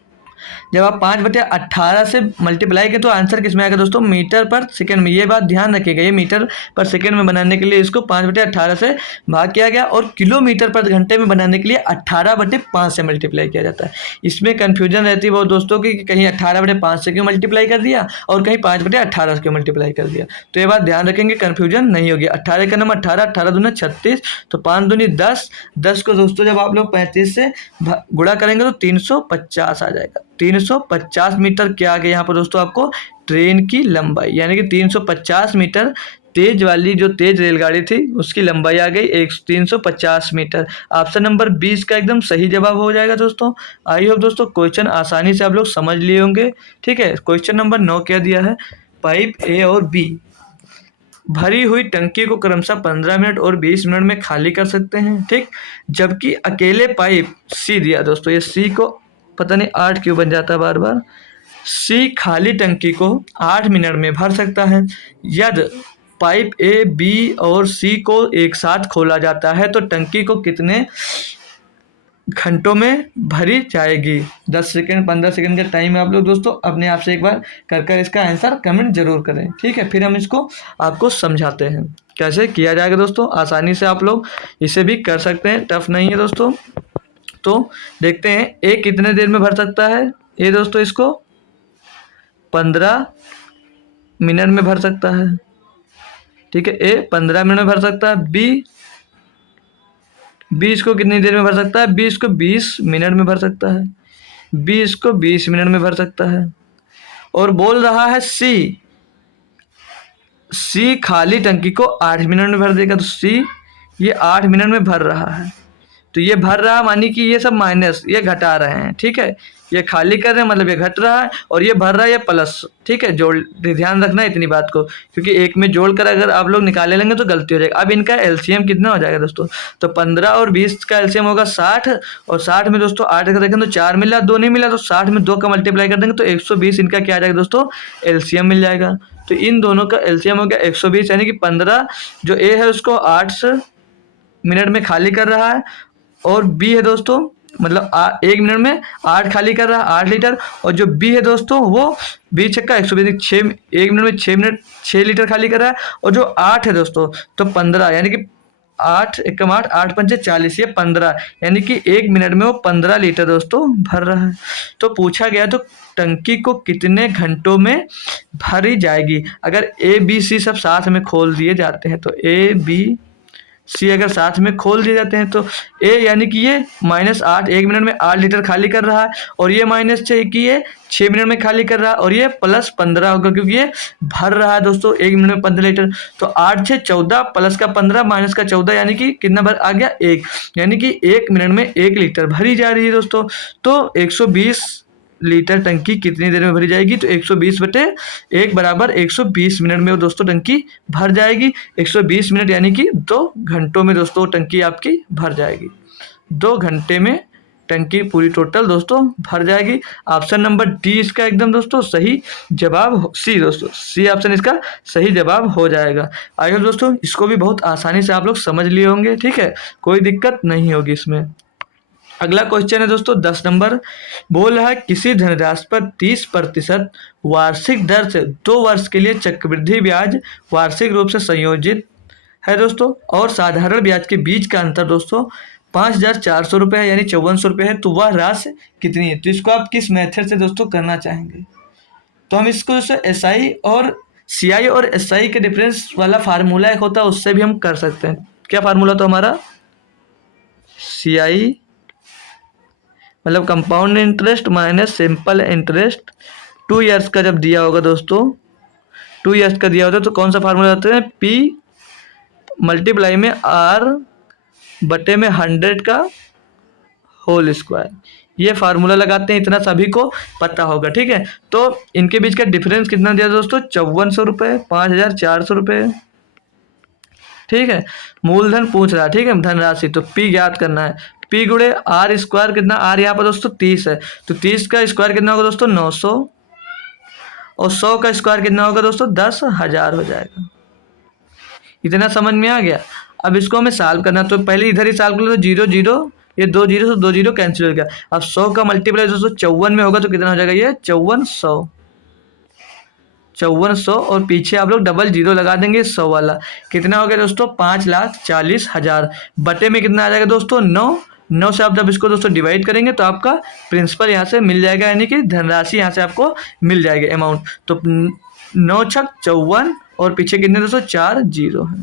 जब आप 5/18 से मल्टीप्लाई करें तो आंसर किस में आएगा दोस्तों? मीटर पर सेकंड में। ये बात ध्यान रखिएगा, ये मीटर पर सेकंड में बनाने के लिए इसको 5/18 से भाग किया गया, और किलोमीटर पर घंटे में बनाने के लिए 18/5 से मल्टीप्लाई किया जाता है। इसमें कन्फ्यूजन रहती है बहुत दोस्तों की, कहीं 18/5 से क्यों मल्टीप्लाई कर दिया और कहीं 5/18 से क्यों मल्टीप्लाई कर दिया। तो ये बात ध्यान रखेंगे, कन्फ्यूजन नहीं होगी। 18 का नंबर 18, 18 दूना 36, तो 5 दूनी 10। 10 को दोस्तों जब आप लोग 35 से गुणा करेंगे तो 350 आ जाएगा। 350 मीटर क्या आ गया यहाँ पर दोस्तों? आपको ट्रेन की लंबाई, यानी कि 350 मीटर तेज वाली जो तेज रेलगाड़ी थी उसकी लंबाई आ गई 350 मीटर। ऑप्शन नंबर 20 का एकदम सही जवाब हो जाएगा दोस्तों। आई होप दोस्तों क्वेश्चन आसानी से आप लोग समझ लिए होंगे। ठीक है, क्वेश्चन नंबर 9 क्या दिया है? पाइप ए और बी भरी हुई टंकी को क्रमशः 15 मिनट और 20 मिनट में खाली कर सकते हैं। ठीक, जबकि अकेले पाइप सी दिया दोस्तों। ये सी को पता नहीं 8 क्यों बन जाता है बार बार। सी खाली टंकी को 8 मिनट में भर सकता है। यदि पाइप ए, बी और सी को एक साथ खोला जाता है तो टंकी को कितने घंटों में भरी जाएगी? 10 सेकंड 15 सेकंड का टाइम है। आप लोग दोस्तों अपने आप से एक बार कर इसका आंसर कमेंट जरूर करें। ठीक है, फिर हम इसको आपको समझाते हैं कैसे किया जाएगा दोस्तों। आसानी से आप लोग इसे भी कर सकते हैं, टफ नहीं है दोस्तों। तो देखते हैं ए कितने देर में भर सकता है। ए दोस्तों इसको 15 मिनट में भर सकता है। ठीक है, ए 15 मिनट में भर सकता है। बी इसको कितनी देर में भर सकता है? बी इसको 20 मिनट में भर सकता है। बी इसको 20 मिनट में भर सकता है। और बोल रहा है सी खाली टंकी को 8 मिनट में भर देगा। तो सी ये 8 मिनट में भर रहा है। तो ये भर रहा है मानी कि ये सब माइनस, ये घटा रहे हैं। ठीक है, ये खाली कर रहे हैं मतलब ये घट रहा है, और ये भर रहा है ये प्लस। ठीक है, जोड़ ध्यान रखना है इतनी बात को, क्योंकि एक में जोड़ कर अगर आप लोग निकाले लेंगे तो गलती हो जाएगी। अब इनका एलसीएम कितना हो जाएगा दोस्तों? तो 15 और 20 का एलसीएम होगा 60, और 60 में दोस्तों 8 का देखें तो 4 मिला, 2 नहीं मिला, तो 60 में 2 का मल्टीप्लाई कर देंगे तो 120 इनका क्या आ जाएगा दोस्तों? एलसीएम मिल जाएगा। तो इन दोनों का एलसीएम हो गया 120, यानी कि 15 जो ए है उसको 8 मिनट में खाली कर रहा है, और बी है दोस्तों मतलब 1 मिनट में 8 खाली कर रहा है 8 लीटर, और जो बी है दोस्तों वो बी छक्का 120 6 1 मिनट में 6 लीटर खाली कर रहा है, और जो 8 है दोस्तों तो 15, यानी कि 8 एकम 8 8 पंचे 40, ये 15, यानी कि 1 मिनट में वो 15 लीटर दोस्तों भर रहा है। तो पूछा गया तो टंकी को कितने घंटों में भरी जाएगी। अगर ए बी सी सब साथ में खोल दिए जाते हैं, तो ए बी सी अगर साथ में खोल दिए जाते हैं, तो ए यानी कि ये -8 1 मिनट में 8 लीटर खाली कर रहा है, और ये -6 कि ये 6 मिनट में खाली कर रहा है, और ये +15 होगा क्योंकि ये भर रहा है दोस्तों 1 मिनट में 15 लीटर। तो 8 6 14 प्लस का 15 माइनस का 14, यानी कि कितना भर आ गया 1, यानी कि 1 मिनट में 1 लीटर भरी जा रही है दोस्तों। तो 120 लीटर टंकी कितनी देर में भरी जाएगी, तो 120/1 बराबर 120 मिनट में वो दोस्तों टंकी भर जाएगी। 120 मिनट यानी कि 2 घंटों में दोस्तों टंकी आपकी भर जाएगी। 2 घंटे में टंकी पूरी टोटल दोस्तों भर जाएगी। ऑप्शन नंबर डी इसका एकदम दोस्तों सही जवाब, सी दोस्तों सी ऑप्शन इसका सही जवाब हो जाएगा। आई होप दोस्तों इसको भी बहुत आसानी से आप लोग समझ लिए होंगे, ठीक है, कोई दिक्कत नहीं होगी इसमें। अगला क्वेश्चन है दोस्तों 10 नंबर, बोल रहा है किसी धनराशि पर 30% वार्षिक दर से 2 वर्ष के लिए चक्रवृद्धि ब्याज वार्षिक रूप से संयोजित है दोस्तों, और साधारण ब्याज के बीच का अंतर दोस्तों 5,400 रुपये है, यानी 5400 रुपये है, तो वह राशि कितनी है। तो इसको आप किस मेथड से दोस्तों करना चाहेंगे, तो हम इसको SI और CI और SI के डिफरेंस वाला फार्मूला एक होता है उससे भी हम कर सकते हैं। क्या फार्मूला तो हमारा CI मतलब compound interest minus simple interest 2 years का जब दिया होगा दोस्तों, 2 ईयर्स का दिया होता है, तो कौन सा फार्मूला होता है, P मल्टीप्लाई में R/100 का होल स्क्वायर, ये फार्मूला लगाते हैं, इतना सभी को पता होगा, ठीक है। तो इनके बीच का डिफरेंस कितना दिया दोस्तों 5400 रुपये 5,400 रुपये, ठीक है। मूलधन पूछ रहा है, ठीक है, धनराशि, तो P ज्ञात करना है, P गुणे R स्क्वायर कितना, R यहाँ पर दोस्तों 30 है, तो 30 का स्क्वायर कितना होगा दोस्तों 900, और 100 का स्क्वायर कितना होगा दोस्तों 10,000 हो जाएगा। इतना समझ में आ गया। अब इसको हमें सॉल्व करना, तो पहले इधर ही सॉल्व कर लो, तो 0 0 ये 2 0 से 2 0 कैंसिल हो गया। अब 100 का मल्टीप्लाई दोस्तों 54 में होगा, तो कितना हो जाएगा ये 5400, 5400, और पीछे आप लोग डबल 0 लगा देंगे 100 वाला, कितना हो गया दोस्तों 5,40,000, बटे में कितना आ जाएगा दोस्तों 9 से आप जब इसको दोस्तों डिवाइड करेंगे तो आपका प्रिंसिपल यहाँ से मिल जाएगा, यानी कि धनराशि यहाँ से आपको मिल जाएगी अमाउंट। तो 9 छक 54 और पीछे कितने दोस्तों 4 0 है,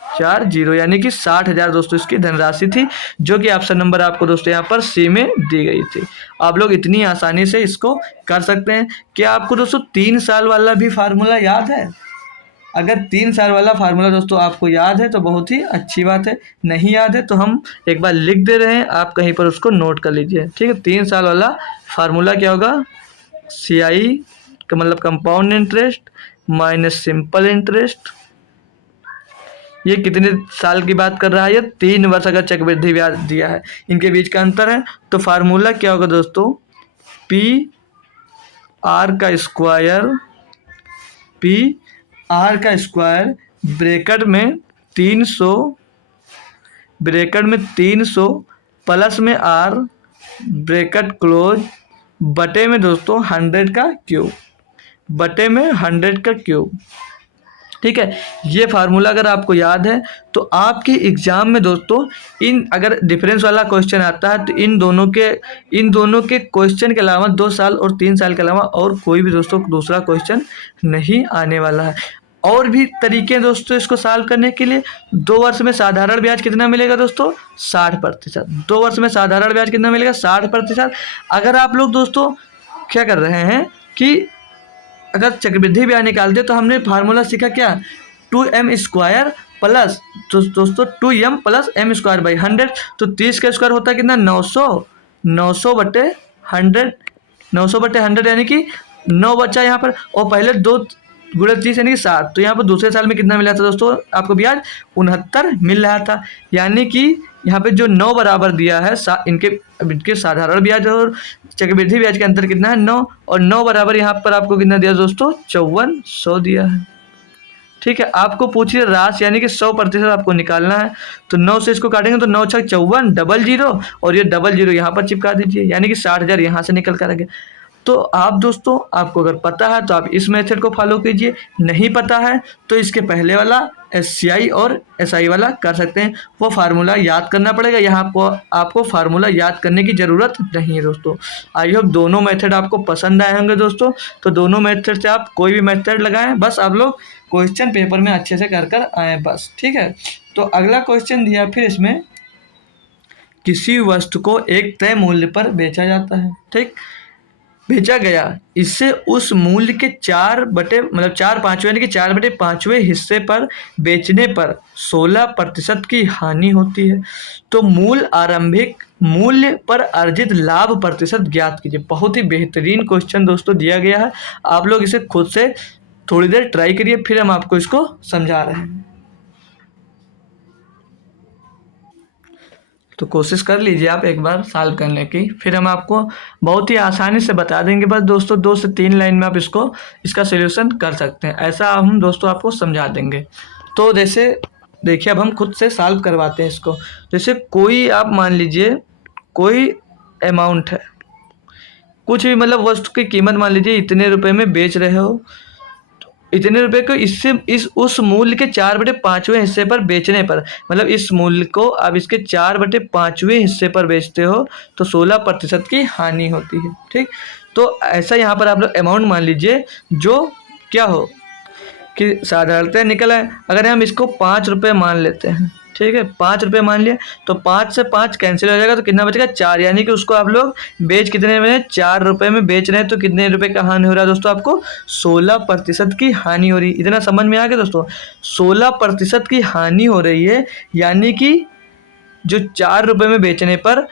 4 0, यानी कि 60,000 दोस्तों इसकी धनराशि थी, जो कि ऑप्शन नंबर आपको दोस्तों यहाँ पर सी में दी गई थी। आप लोग इतनी आसानी से इसको कर सकते हैं। क्या आपको दोस्तों 3 साल वाला भी फार्मूला याद है? अगर 3 साल वाला फार्मूला दोस्तों आपको याद है तो बहुत ही अच्छी बात है, नहीं याद है तो हम एक बार लिख दे रहे हैं, आप कहीं पर उसको नोट कर लीजिए, ठीक है। 3 साल वाला फार्मूला क्या होगा, CI का मतलब compound interest minus simple interest, ये कितने साल की बात कर रहा है, ये 3 वर्ष अगर चक्रवृद्धि ब्याज दिया है, इनके बीच का अंतर है। तो फार्मूला क्या होगा दोस्तों, PR का स्क्वायर ब्रैकेट में 300 प्लस में R ब्रैकेट क्लोज बटे में दोस्तों 100 का क्यूब, बटे में 100 का क्यूब, ठीक है। ये फार्मूला अगर आपको याद है तो आपके एग्जाम में दोस्तों इन अगर डिफरेंस वाला क्वेश्चन आता है तो इन दोनों के क्वेश्चन के अलावा 2 साल और 3 साल के अलावा और कोई भी दोस्तों दूसरा क्वेश्चन नहीं आने वाला है। और भी तरीके हैं दोस्तों इसको सॉल्व करने के लिए। 2 वर्ष में साधारण ब्याज कितना मिलेगा दोस्तों 60%, 2 वर्ष में साधारण ब्याज कितना मिलेगा 60%। अगर आप लोग दोस्तों क्या कर रहे हैं कि अगर चक्रवृद्धि ब्याज निकालते तो हमने फार्मूला सीखा क्या, 2m स्क्वायर प्लस दोस्तों 2m plus m square by 100, तो 30 का स्क्वायर होता है कितना 900 बटे 100 यानी कि 9 बचा यहाँ पर, और पहले गुणज 30 यानी कि 60। तो यहाँ पर दूसरे साल में कितना मिला था दोस्तों आपको ब्याज? 69 मिल रहा था। यानी कि यहाँ पे जो 9 बराबर दिया है इनके साधारण ब्याज और चक्रवृद्धि ब्याज के अंतर कितना है? 9, और 9 बराबर यहाँ पर आपको कितना दिया दोस्तों? 5400 दिया है। ठीक है, आपको पूछिए राशि यानी कि 100% आपको निकालना है। तो 9 से इसको काटेंगे तो 9 छक 54, डबल जीरो, और ये डबल जीरो यहाँ पर चिपका दीजिए, यानी कि 60,000 यहाँ से निकल कर आ गया। तो आप दोस्तों, आपको अगर पता है तो आप इस मेथड को फॉलो कीजिए, नहीं पता है तो इसके पहले वाला SCI और SI वाला कर सकते हैं। वो फार्मूला याद करना पड़ेगा, यहाँ आपको फार्मूला याद करने की ज़रूरत नहीं है दोस्तों। आई होप दोनों मेथड आपको पसंद आए होंगे दोस्तों। तो दोनों मेथड से आप कोई भी मेथड लगाएं, बस आप लोग क्वेश्चन पेपर में अच्छे से कर आए बस। ठीक है, तो अगला क्वेश्चन दिया फिर इसमें, किसी वस्तु को एक तय मूल्य पर बेचा जाता है, ठीक, बेचा गया, इससे उस मूल्य के 4/5 यानी कि 4/5वें हिस्से पर बेचने पर 16% की हानि होती है। तो मूल आरंभिक मूल्य पर अर्जित लाभ प्रतिशत ज्ञात कीजिए। बहुत ही बेहतरीन क्वेश्चन दोस्तों दिया गया है, आप लोग इसे खुद से थोड़ी देर ट्राई करिए, फिर हम आपको इसको समझा रहे हैं। तो कोशिश कर लीजिए आप एक बार सॉल्व करने की, फिर हम आपको बहुत ही आसानी से बता देंगे। बस दोस्तों 2 से 3 लाइन में आप इसका सॉल्यूशन कर सकते हैं, ऐसा हम दोस्तों आपको समझा देंगे। तो जैसे देखिए, अब हम खुद से सॉल्व करवाते हैं इसको। जैसे कोई आप मान लीजिए कोई अमाउंट है, कुछ भी मतलब वस्तु की कीमत मान लीजिए इतने रुपए में बेच रहे हो, इतने रुपए को उस मूल्य के 4/5वें हिस्से पर बेचने पर, मतलब इस मूल्य को आप इसके 4/5वें हिस्से पर बेचते हो तो 16% की हानि होती है। ठीक, तो ऐसा यहाँ पर आप लोग अमाउंट मान लीजिए जो क्या हो कि साधारणतः निकला है। अगर हम इसको 5 रुपये मान लेते हैं, ठीक है, 5 रुपये मान लिया, तो 5 से 5 कैंसिल हो जाएगा, तो कितना बचेगा? 4। यानी कि उसको आप लोग बेच कितने में? 4 रुपये में बेच रहे हैं। तो कितने रुपए का हानि हो रहा है दोस्तों? आपको 16% की हानि हो रही है। इतना समझ में आ गया दोस्तों? 16% की हानि हो रही है, यानी कि जो 4 रुपये में बेचने पर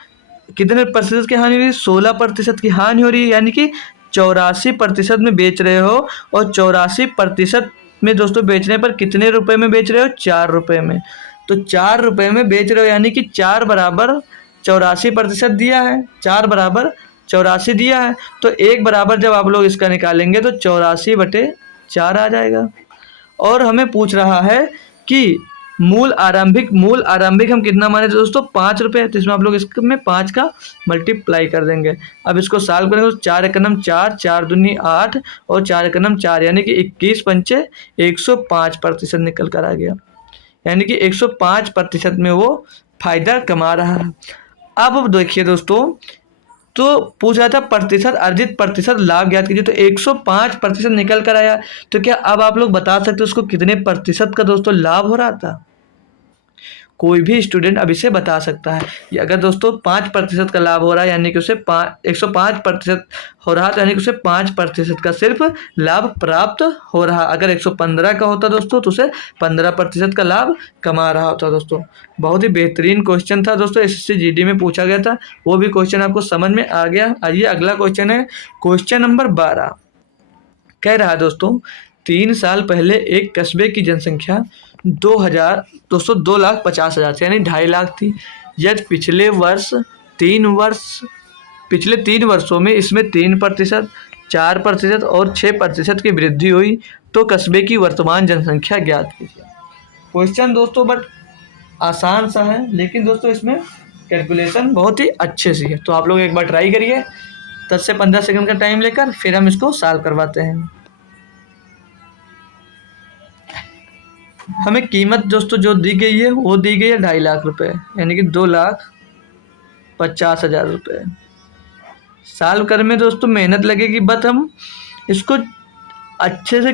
कितने प्रतिशत की हानि हो रही है? 16% की हानि हो रही है, यानी कि 84% में बेच रहे हो, और 84% में दोस्तों बेचने पर कितने रुपए में बेच रहे हो? 4 रुपये में। तो 4 रुपये में बेच रहे हो, यानी कि 4 बराबर 84% दिया है, 4 बराबर 84 दिया है। तो 1 बराबर जब आप लोग इसका निकालेंगे तो 84/4 आ जाएगा। और हमें पूछ रहा है कि मूल आरंभिक हम कितना माने दोस्तों? 5 रुपये। तो इसमें आप लोग इसमें 5 का मल्टीप्लाई कर देंगे। अब इसको सॉल्व करेंगे तो 4 एकम 4, 4 दूनी 8, और 4 एकम 4, यानी कि 21 पंचे 105% निकल कर आ गया। यानी कि 105% में वो फायदा कमा रहा है। अब देखिए दोस्तों, तो पूछ रहा था प्रतिशत, अर्जित प्रतिशत लाभ ज्ञात कीजिए। तो 105% निकल कर आया। तो क्या अब आप लोग बता सकते हो उसको कितने प्रतिशत का दोस्तों लाभ हो रहा था? कोई भी स्टूडेंट अब इसे बता सकता है। ये अगर दोस्तों 5% का लाभ हो रहा है, यानी कि उसे 105% हो रहा था, यानी कि उसे 5% का सिर्फ लाभ प्राप्त हो रहा। अगर 115 का होता दोस्तों तो उसे 15% का लाभ कमा रहा होता दोस्तों। बहुत ही बेहतरीन क्वेश्चन था दोस्तों, SSC GD में पूछा गया था, वो भी क्वेश्चन आपको समझ में आ गया। आइए अगला क्वेश्चन है, क्वेश्चन नंबर 12। कह रहा है दोस्तों, 3 साल पहले एक कस्बे की जनसंख्या 2,50,000 थी, यानी 2.5 लाख थी। यदि पिछले 3 वर्षों में इसमें 3%, 4% और 6% की वृद्धि हुई, तो कस्बे की वर्तमान जनसंख्या ज्ञात कीजिए। क्वेश्चन दोस्तों बट आसान सा है, लेकिन दोस्तों इसमें कैलकुलेशन बहुत ही अच्छे से है। तो आप लोग एक बार ट्राई करिए 10 से 15 सेकंड का टाइम लेकर, फिर हम इसको सॉल्व करवाते हैं। हमें कीमत दोस्तों जो दी गई है वो दी गई है 2.5 लाख रुपए, यानी कि 2,50,000 रुपये। सॉल्व करने में दोस्तों मेहनत लगेगी, बट हम इसको अच्छे से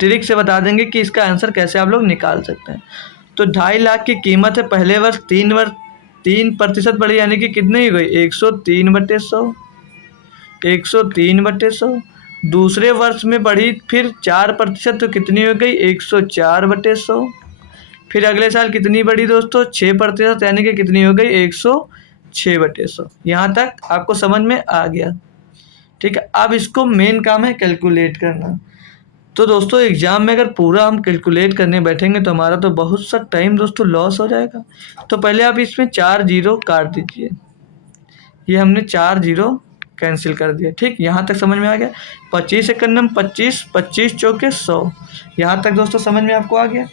ट्रिक से बता देंगे कि इसका आंसर कैसे आप लोग निकाल सकते हैं। तो 2.5 लाख की कीमत है, पहले वर्ष 3% बढ़ी, यानी कि कितनी हो गई? 103/100, 103/100। दूसरे वर्ष में बढ़ी फिर 4%, तो कितनी हो गई? 104/100। फिर अगले साल कितनी बढ़ी दोस्तों? 6%, यानी कि कितनी हो गई? 106/100। यहाँ तक आपको समझ में आ गया? ठीक है, अब इसको मेन काम है कैलकुलेट करना। तो दोस्तों एग्ज़ाम में अगर पूरा हम कैलकुलेट करने बैठेंगे तो हमारा तो बहुत सा टाइम दोस्तों लॉस हो जाएगा। तो पहले आप इसमें 4 ज़ीरो काट दीजिए। ये हमने 4 ज़ीरो कैंसिल कर दिया। ठीक, यहाँ तक समझ में आ गया। 25 एकम 25, 25 चौके 100। यहाँ तक दोस्तों समझ में आपको आ गया।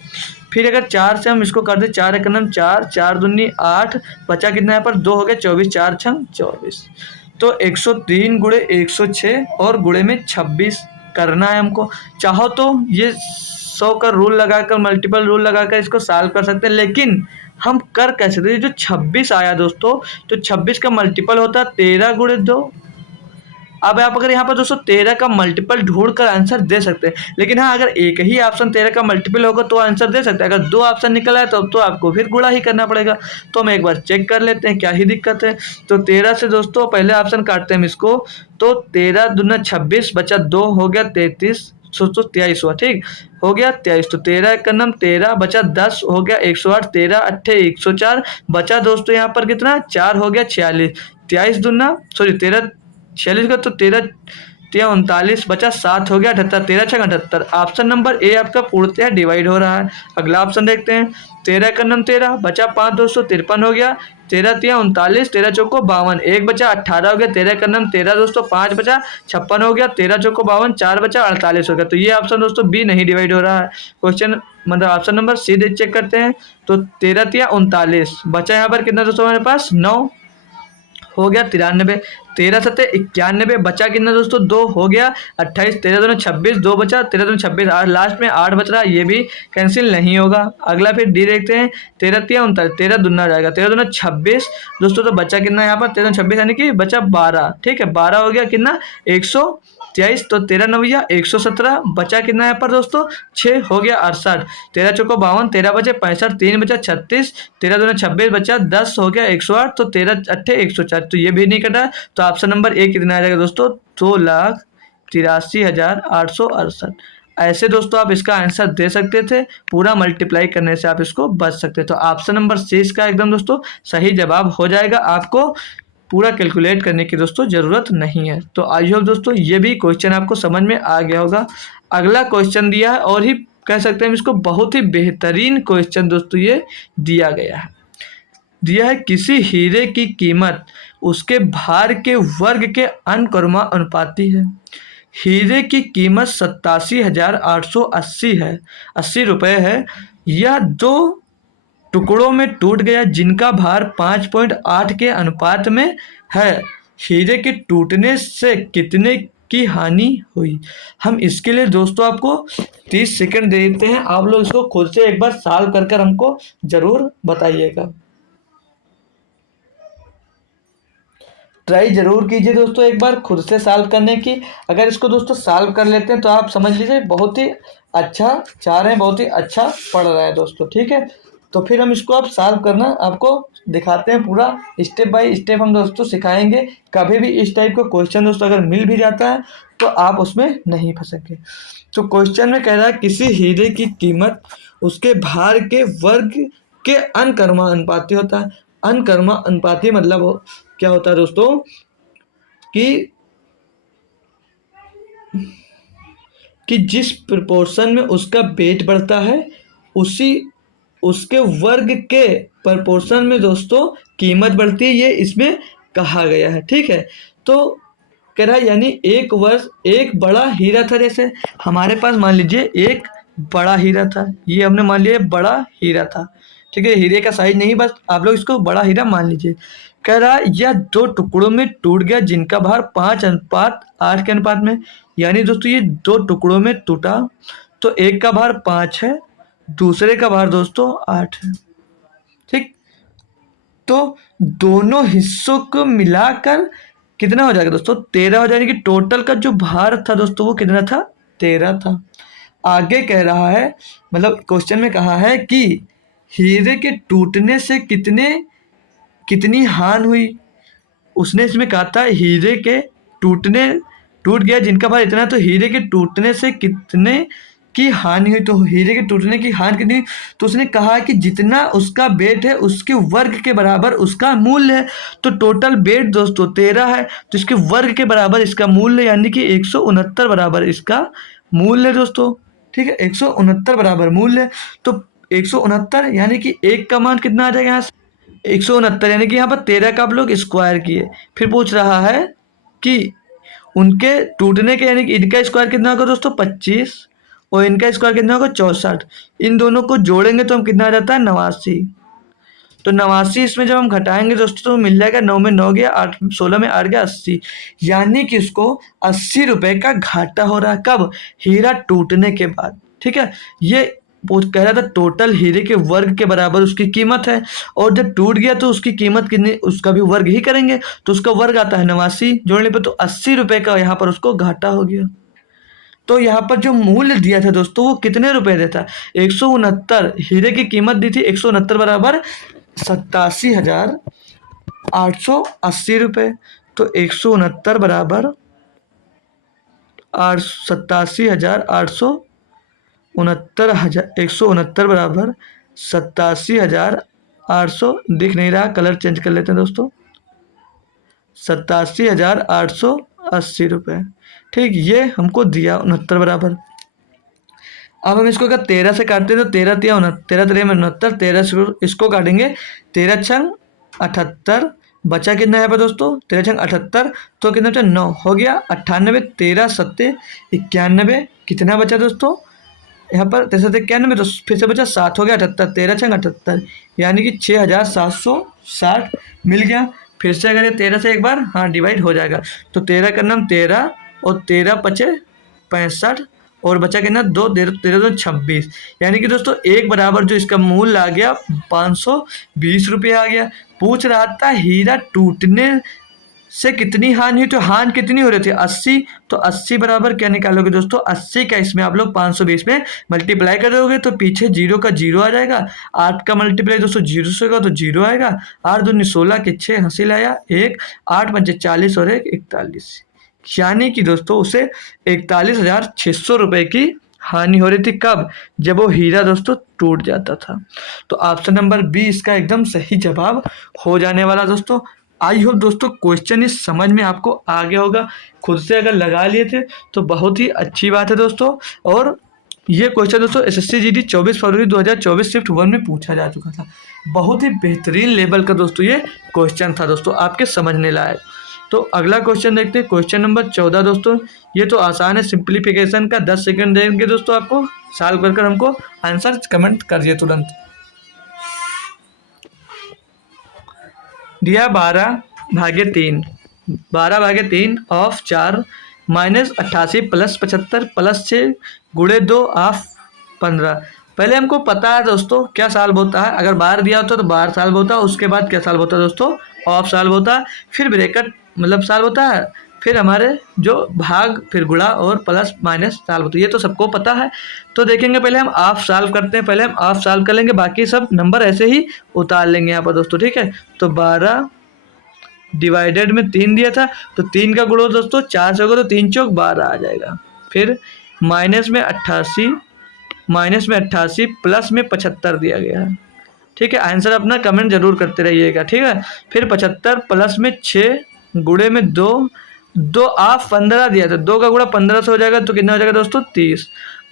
फिर अगर 4 से हम इसको कर दें, 4 एकम 4, 4 दूनी 8, बचा कितना यहाँ पर 2 हो गया 24, 4 छंग 24। तो 103 गुणे 106 और गुणे में 26 करना है हमको। चाहो तो ये 100 का रूल लगाकर, मल्टीपल रूल लगाकर इसको सॉल्व कर सकते हैं, लेकिन हम कर कैसे थे। जो 26 आया दोस्तों, तो 26 का मल्टीपल होता है 13 गुणे 2। अब आप अगर यहाँ पर दोस्तों 13 का मल्टीपल ढूंढ कर आंसर दे सकते हैं, लेकिन हाँ अगर एक ही ऑप्शन 13 का मल्टीपल होगा तो आंसर दे सकते हैं। अगर 2 ऑप्शन निकला है तो आपको फिर गुणा ही करना पड़ेगा। तो हम एक बार चेक कर लेते हैं क्या ही दिक्कत है। तो 13 से दोस्तों पहले ऑप्शन काटते हैं हम इसको। तो 13 दूना 26, बचा 2 हो गया 33, तो 23 हुआ। ठीक हो गया 23। तो 13 एकम 13, बचा 10 हो गया 108, 13 अट्ठे 104, बचा दोस्तों यहाँ पर कितना 4 हो गया 46। 23 दूना 13 46 का, तो 13 तिया 39, बचा 7 हो गया 78, 13 छः 78। ऑप्शन नंबर ए आपका पूर्णतः डिवाइड हो रहा है। अगला ऑप्शन देखते हैं। 13 एकम 13, बचा 5 253 हो गया। 13 तिया 39, 13 चौको 52, 1 बचा 18 हो गया। 13 एकम 13 दोस्तों 5 बचा 56 हो गया। 13 चौको 52, 4 बचा 48 हो गया। तो ये ऑप्शन दोस्तों बी नहीं डिवाइड हो रहा है। क्वेश्चन मतलब ऑप्शन नंबर सी दे चेक करते हैं। तो 13 तिया 39, बचा यहाँ पर कितना दोस्तों हमारे पास 9 हो गया 93, 13 सत्ते 91, बचा कितना दोस्तों 2 हो गया 28, 13 दूना 26, 2 बचा 13 दूना 26, और लास्ट में 8 बच रहा, ये भी कैंसिल नहीं होगा। अगला फिर डी देखते हैं। 13 तिया 39, 13 दुना जाएगा 13 दूना 26 दोस्तों। तो बचा कितना यहाँ पर 13 26 यानी कि बचा 12। ठीक है, 12 हो गया कितना 123, तो 13 नवैया 117, बचा कितना यहाँ पर दोस्तों 6 हो गया 68। 13 चौको 52, 13 बचे 65, 3 बचा 36, 13 दूना 26, बचा 10 हो गया 108, तो 13 अट्ठे 104। तो ये भी नहीं कटा। तो ऑप्शन नंबर ए कितना आ जाएगा दोस्तों 2,83,868। ऐसे दोस्तों आप इसका आंसर दे सकते थे। पूरा मल्टीप्लाई करने से आप इसको बच सकते। तो ऑप्शन नंबर सी इसका एकदम दोस्तों सही जवाब हो जाएगा। आपको पूरा कैलकुलेट करने की दोस्तों ज़रूरत नहीं है। तो आई होप दोस्तों ये भी क्वेश्चन आपको समझ में आ गया होगा। अगला क्वेश्चन दिया है, और ही कह सकते हैं इसको बहुत ही बेहतरीन क्वेश्चन दोस्तों ये दिया गया है। दिया है किसी हीरे की कीमत उसके भार के वर्ग के अनुक्रमा अनुपाती है। हीरे की कीमत 87,880 है, 80 रुपये है। यह 2 टुकड़ों में टूट गया जिनका भार 5.8 के अनुपात में है। हीरे के टूटने से कितने की हानि हुई। हम इसके लिए दोस्तों आपको 30 सेकंड दे देते हैं। आप लोग इसको खुद से एक बार सॉल्व कर कर हमको ज़रूर बताइएगा। ट्राई जरूर कीजिए दोस्तों एक बार खुद से सॉल्व करने की। अगर इसको दोस्तों सॉल्व कर लेते हैं तो आप समझ लीजिए बहुत ही अच्छा चाह रहे हैं, बहुत ही अच्छा पढ़ रहे हैं दोस्तों। ठीक है, तो फिर हम इसको आप सॉल्व करना आपको दिखाते हैं। पूरा स्टेप बाय स्टेप हम दोस्तों सिखाएंगे। कभी भी इस टाइप का क्वेश्चन दोस्तों अगर मिल भी जाता है तो आप उसमें नहीं फंसेंगे। तो क्वेश्चन में कह रहा है किसी हीरे की कीमत उसके भार के वर्ग के अनुक्रमा अनुपाती होता है। अनुक्रमा अनुपाती मतलब क्या होता है दोस्तों कि जिस प्रोपोर्शन में उसका वेट बढ़ता है उसी उसके वर्ग के प्रोपोर्शन में दोस्तों कीमत बढ़ती है। ये इसमें कहा गया है। ठीक है, तो कह रहा है यानी एक वर्ष एक बड़ा हीरा था। जैसे हमारे पास मान लीजिए एक बड़ा हीरा था, ये हमने मान लिया बड़ा हीरा था। ठीक है, हीरे का साइज नहीं, बस आप लोग इसको बड़ा हीरा मान लीजिए। कह रहा है यह 2 टुकड़ों में टूट गया जिनका भार 5:8 के अनुपात में। यानी दोस्तों ये 2 टुकड़ों में टूटा, तो एक का भार 5 है, दूसरे का भार दोस्तों 8 है। ठीक, तो दोनों हिस्सों को मिलाकर कितना हो जाएगा दोस्तों 13 हो जाएगा। कि टोटल का जो भार था दोस्तों वो कितना था 13 था। आगे कह रहा है मतलब क्वेश्चन में कहा है कि हीरे के टूटने से कितनी हानि हुई। उसने इसमें कहा था हीरे के टूट गया जिनका भार इतना, तो हीरे के टूटने से कितने की हानि हुई। तो हीरे के टूटने की हानि कितनी, तो उसने कहा कि जितना उसका वेट है उसके वर्ग के बराबर उसका मूल्य है। तो टोटल वेट दोस्तों 13 है, तो इसके वर्ग के बराबर इसका मूल्य यानी कि 169 बराबर इसका मूल्य दोस्तों, ठीक है, 169 बराबर मूल्य। तो 169 यानी कि एक का मान कितना आ जाएगा यहाँ से 169, यानी कि यहाँ पर 13 का आप लोग स्क्वायर किए। फिर पूछ रहा है कि उनके टूटने के, यानी कि इनका स्क्वायर कितना होगा दोस्तों 25 और इनका स्क्वायर कितना होगा 64। इन दोनों को जोड़ेंगे तो हम कितना आ जाता है 89। तो 89 इसमें जब हम घटाएंगे दोस्तों तो मिल जाएगा, 9 में 9 गया, 8 16 में 8 गया 80। यानी कि उसको 80 रुपए का घाटा हो रहा है। कब? हीरा टूटने के बाद। ठीक है, ये वो कह रहा था टोटल हीरे के वर्ग के बराबर उसकी कीमत है, और जब टूट गया तो उसकी कीमत कितनी, उसका भी वर्ग ही करेंगे, तो उसका वर्ग आता है 89 जोड़ने पर, तो 80 रुपए का यहाँ पर उसको घाटा हो गया। तो यहाँ पर जो मूल्य दिया था दोस्तों वो कितने रुपए देता, 169। हीरे की कीमत दी थी 169 बराबर 87,880 रुपये। तो 169 बराबर 169 बराबर 87,800, दिख नहीं रहा, कलर चेंज कर लेते हैं दोस्तों, 87,880 रुपये। ठीक, ये हमको दिया 69 बराबर। अब हम इसको अगर 13 से काटते हैं तो 13 तिया 13 तेरह में 69, 13 से इसको काटेंगे, 13 छंग 78, बचा कितना है पर दोस्तों 13 छंग 78, तो कितना बचा 9 हो गया 98, 13 सत्ते 91, कितना बचा दोस्तों यहाँ पर 63 91, तो फिर से बचा 7 हो गया 78, 13 छंग 78, यानी कि 6,760 मिल गया। फिर से अगर ये 13 से एक बार हाँ डिवाइड हो जाएगा, तो 13 का नाम 13 और 13 पचे 65 और बचा कितना 2, 13 2 26, यानी कि दोस्तों एक बराबर जो इसका मूल्य आ गया 520 रुपये आ गया। पूछ रहा था हीरा टूटने से कितनी हानि हुई, तो हानि कितनी हो रही थी 80, तो 80 बराबर क्या निकालोगे दोस्तों 80 का इसमें आप लोग 520 में मल्टीप्लाई कर दोगे तो पीछे जीरो का जीरो आ जाएगा, 8 का मल्टीप्लाई दोस्तों जीरो से होगा तो जीरो आएगा, 8 दूनी 16 के 6 हासिल आया 1, 8 पंचे 40 और 1 41, यानी कि दोस्तों उसे 41,600 रुपये की हानि हो रही थी। कब? जब वो हीरा दोस्तों टूट जाता था। तो ऑप्शन नंबर बी इसका एकदम सही जवाब हो जाने वाला दोस्तों। आई होप दोस्तों क्वेश्चन इस समझ में आपको आ गया होगा, खुद से अगर लगा लिए थे तो बहुत ही अच्छी बात है दोस्तों। और ये क्वेश्चन दोस्तों एसएससी जीडी 24 फरवरी 2024 शिफ्ट 1 में पूछा जा चुका था। बहुत ही बेहतरीन लेवल का दोस्तों ये क्वेश्चन था दोस्तों, आपके समझने लायक। तो अगला क्वेश्चन देखते हैं, क्वेश्चन नंबर 14 दोस्तों। ये तो आसान है, सिंप्लीफिकेशन का 10 सेकंड देंगे दोस्तों आपको, सॉल्व कर हमको आंसर कमेंट करिए तुरंत। दिया 12/3, 12/3 ऑफ 4 माइनस 88 प्लस 75 प्लस 6 गुणे 2 ऑफ 15। पहले हमको पता है दोस्तों क्या सॉल्व होता है, अगर बार दिया होता तो बार सॉल्व होता, उसके बाद क्या सॉल्व होता दोस्तों ऑफ सॉल्व होता, फिर ब्रैकेट मतलब सॉल्व होता है, फिर हमारे जो भाग, फिर गुणा और प्लस माइनस सॉल्व होता है, ये तो सबको पता है। तो देखेंगे पहले हम ऑफ सॉल्व करते हैं, पहले हम ऑफ सॉल्व कर लेंगे, बाकी सब नंबर ऐसे ही उतार लेंगे यहाँ पर दोस्तों। ठीक है, तो 12 डिवाइडेड में 3 दिया था, तो 3 का गुणा दोस्तों 4 से होगा तो 3 चौक 12 आ जाएगा। फिर माइनस में 88 प्लस में 75 दिया गया है। ठीक है, आंसर अपना कमेंट जरूर करते रहिएगा। ठीक है, फिर 75 प्लस में 6 गुणे में 2 ऑफ 15 दिया था, 2 का गुणा 15 से हो जाएगा तो कितना हो जाएगा दोस्तों 30।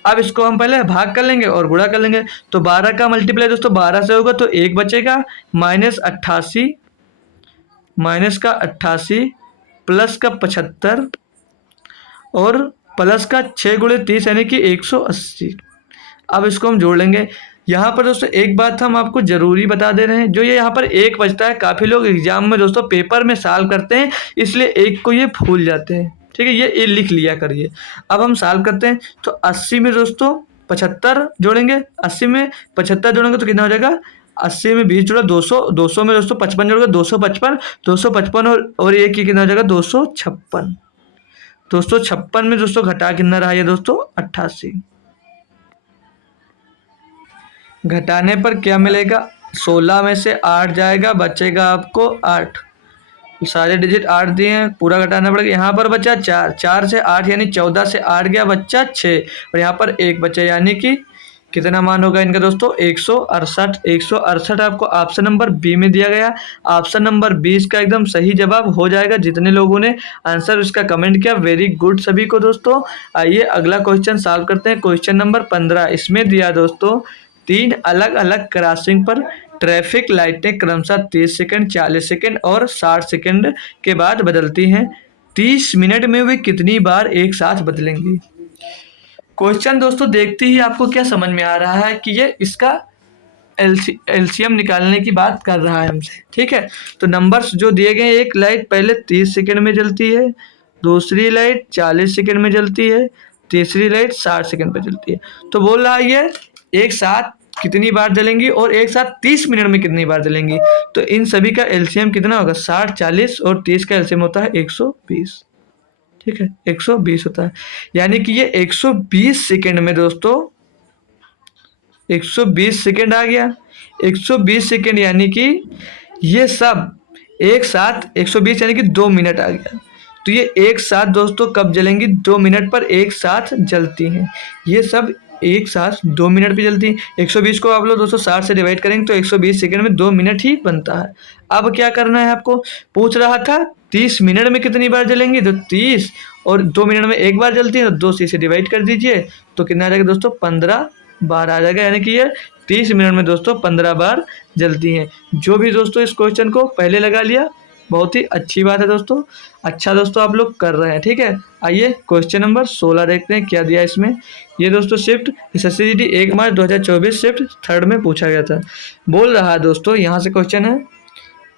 अब इसको हम पहले भाग कर लेंगे और गुणा कर लेंगे, तो 12 का मल्टीप्लाई दोस्तों 12 से होगा तो 1 बचेगा, माइनस का 88 प्लस का 75 और प्लस का 6 गुणे 30 यानी कि 180। अब इसको हम जोड़ लेंगे। यहाँ पर दोस्तों एक बात हम आपको जरूरी बता दे रहे हैं, जो ये यहाँ पर एक बचता है, काफ़ी लोग एग्जाम में दोस्तों पेपर में सॉल्व करते हैं इसलिए एक को ये भूल जाते हैं। ठीक है, ये लिख लिया करिए। अब हम सॉल्व करते हैं, तो 80 में दोस्तों 75 जोड़ेंगे, 80 में 75 जोड़ेंगे तो कितना हो जाएगा, 80 में 20 जोड़ा 200, 200 में दोस्तों 55 जोड़ेंगे 255, 255 और एक की कितना हो जाएगा 256। 256 में दोस्तों घटा कितना रहा ये दोस्तों 88। घटाने पर क्या मिलेगा, 16 में से 8 जाएगा, बचेगा आपको 8। सारे डिजिट 8 दिए हैं, पूरा घटाना पड़ेगा। यहाँ पर बचा 4, 4 से 8 यानी 14 से 8 गया, बच्चा 6 और यहाँ पर 1 बचा, यानी कि कितना मान होगा इनका दोस्तों 168। 168 आपको ऑप्शन नंबर बी में दिया गया। ऑप्शन नंबर 20 का एकदम सही जवाब हो जाएगा। जितने लोगों ने आंसर उसका कमेंट किया वेरी गुड सभी को दोस्तों। आइए अगला क्वेश्चन सॉल्व करते हैं। क्वेश्चन नंबर 15 इसमें दिया दोस्तों 3 अलग अलग क्रॉसिंग पर ट्रैफिक लाइटें क्रमशः 30 सेकंड, 40 सेकंड और 60 सेकंड के बाद बदलती हैं। 30 मिनट में वे कितनी बार एक साथ बदलेंगी। क्वेश्चन दोस्तों देखते ही आपको क्या समझ में आ रहा है कि ये इसका एलसीएम निकालने की बात कर रहा है हमसे। ठीक है, तो नंबर्स जो दिए गए, एक लाइट पहले 30 सेकंड में जलती है, दूसरी लाइट 40 सेकंड में जलती है, तीसरी लाइट 60 सेकंड में जलती है। तो बोल रहा है ये एक साथ कितनी बार जलेंगी और एक साथ 30 मिनट में कितनी बार जलेंगी। तो इन सभी का एलसीएम कितना होगा 60, 40 और 30 का एलसीएम होता है 120। ठीक है, 120 होता है। यानी कि ये 120 सेकंड में दोस्तों 120 सेकंड आ गया। 120 सेकंड यानी कि ये सब एक साथ 120 यानी कि 2 मिनट आ गया। तो ये एक साथ दोस्तों कब जलेंगी 2 मिनट पर एक साथ जलती हैं। ये सब एक साथ 2 मिनट पे जलती हैं। 120 को आप लोग दोस्तों 60 से डिवाइड करेंगे तो 120 सेकंड में 2 मिनट ही बनता है। अब क्या करना है आपको, पूछ रहा था 30 मिनट में कितनी बार जलेंगी, तो 30 और 2 मिनट में एक बार जलती है तो 2 से डिवाइड कर दीजिए तो कितना आ जाएगा दोस्तों 15 बार आ जाएगा। यानी कि ये 30 मिनट में दोस्तों 15 बार जलती हैं। जो भी दोस्तों इस क्वेश्चन को पहले लगा लिया बहुत ही अच्छी बात है दोस्तों। अच्छा दोस्तों आप लोग कर रहे हैं। ठीक है, आइए क्वेश्चन नंबर 16 देखते हैं क्या दिया इसमें। ये दोस्तों शिफ्ट SSCGD 1 मार्च 2024 शिफ्ट 3rd में पूछा गया था। बोल रहा है दोस्तों यहाँ से क्वेश्चन है,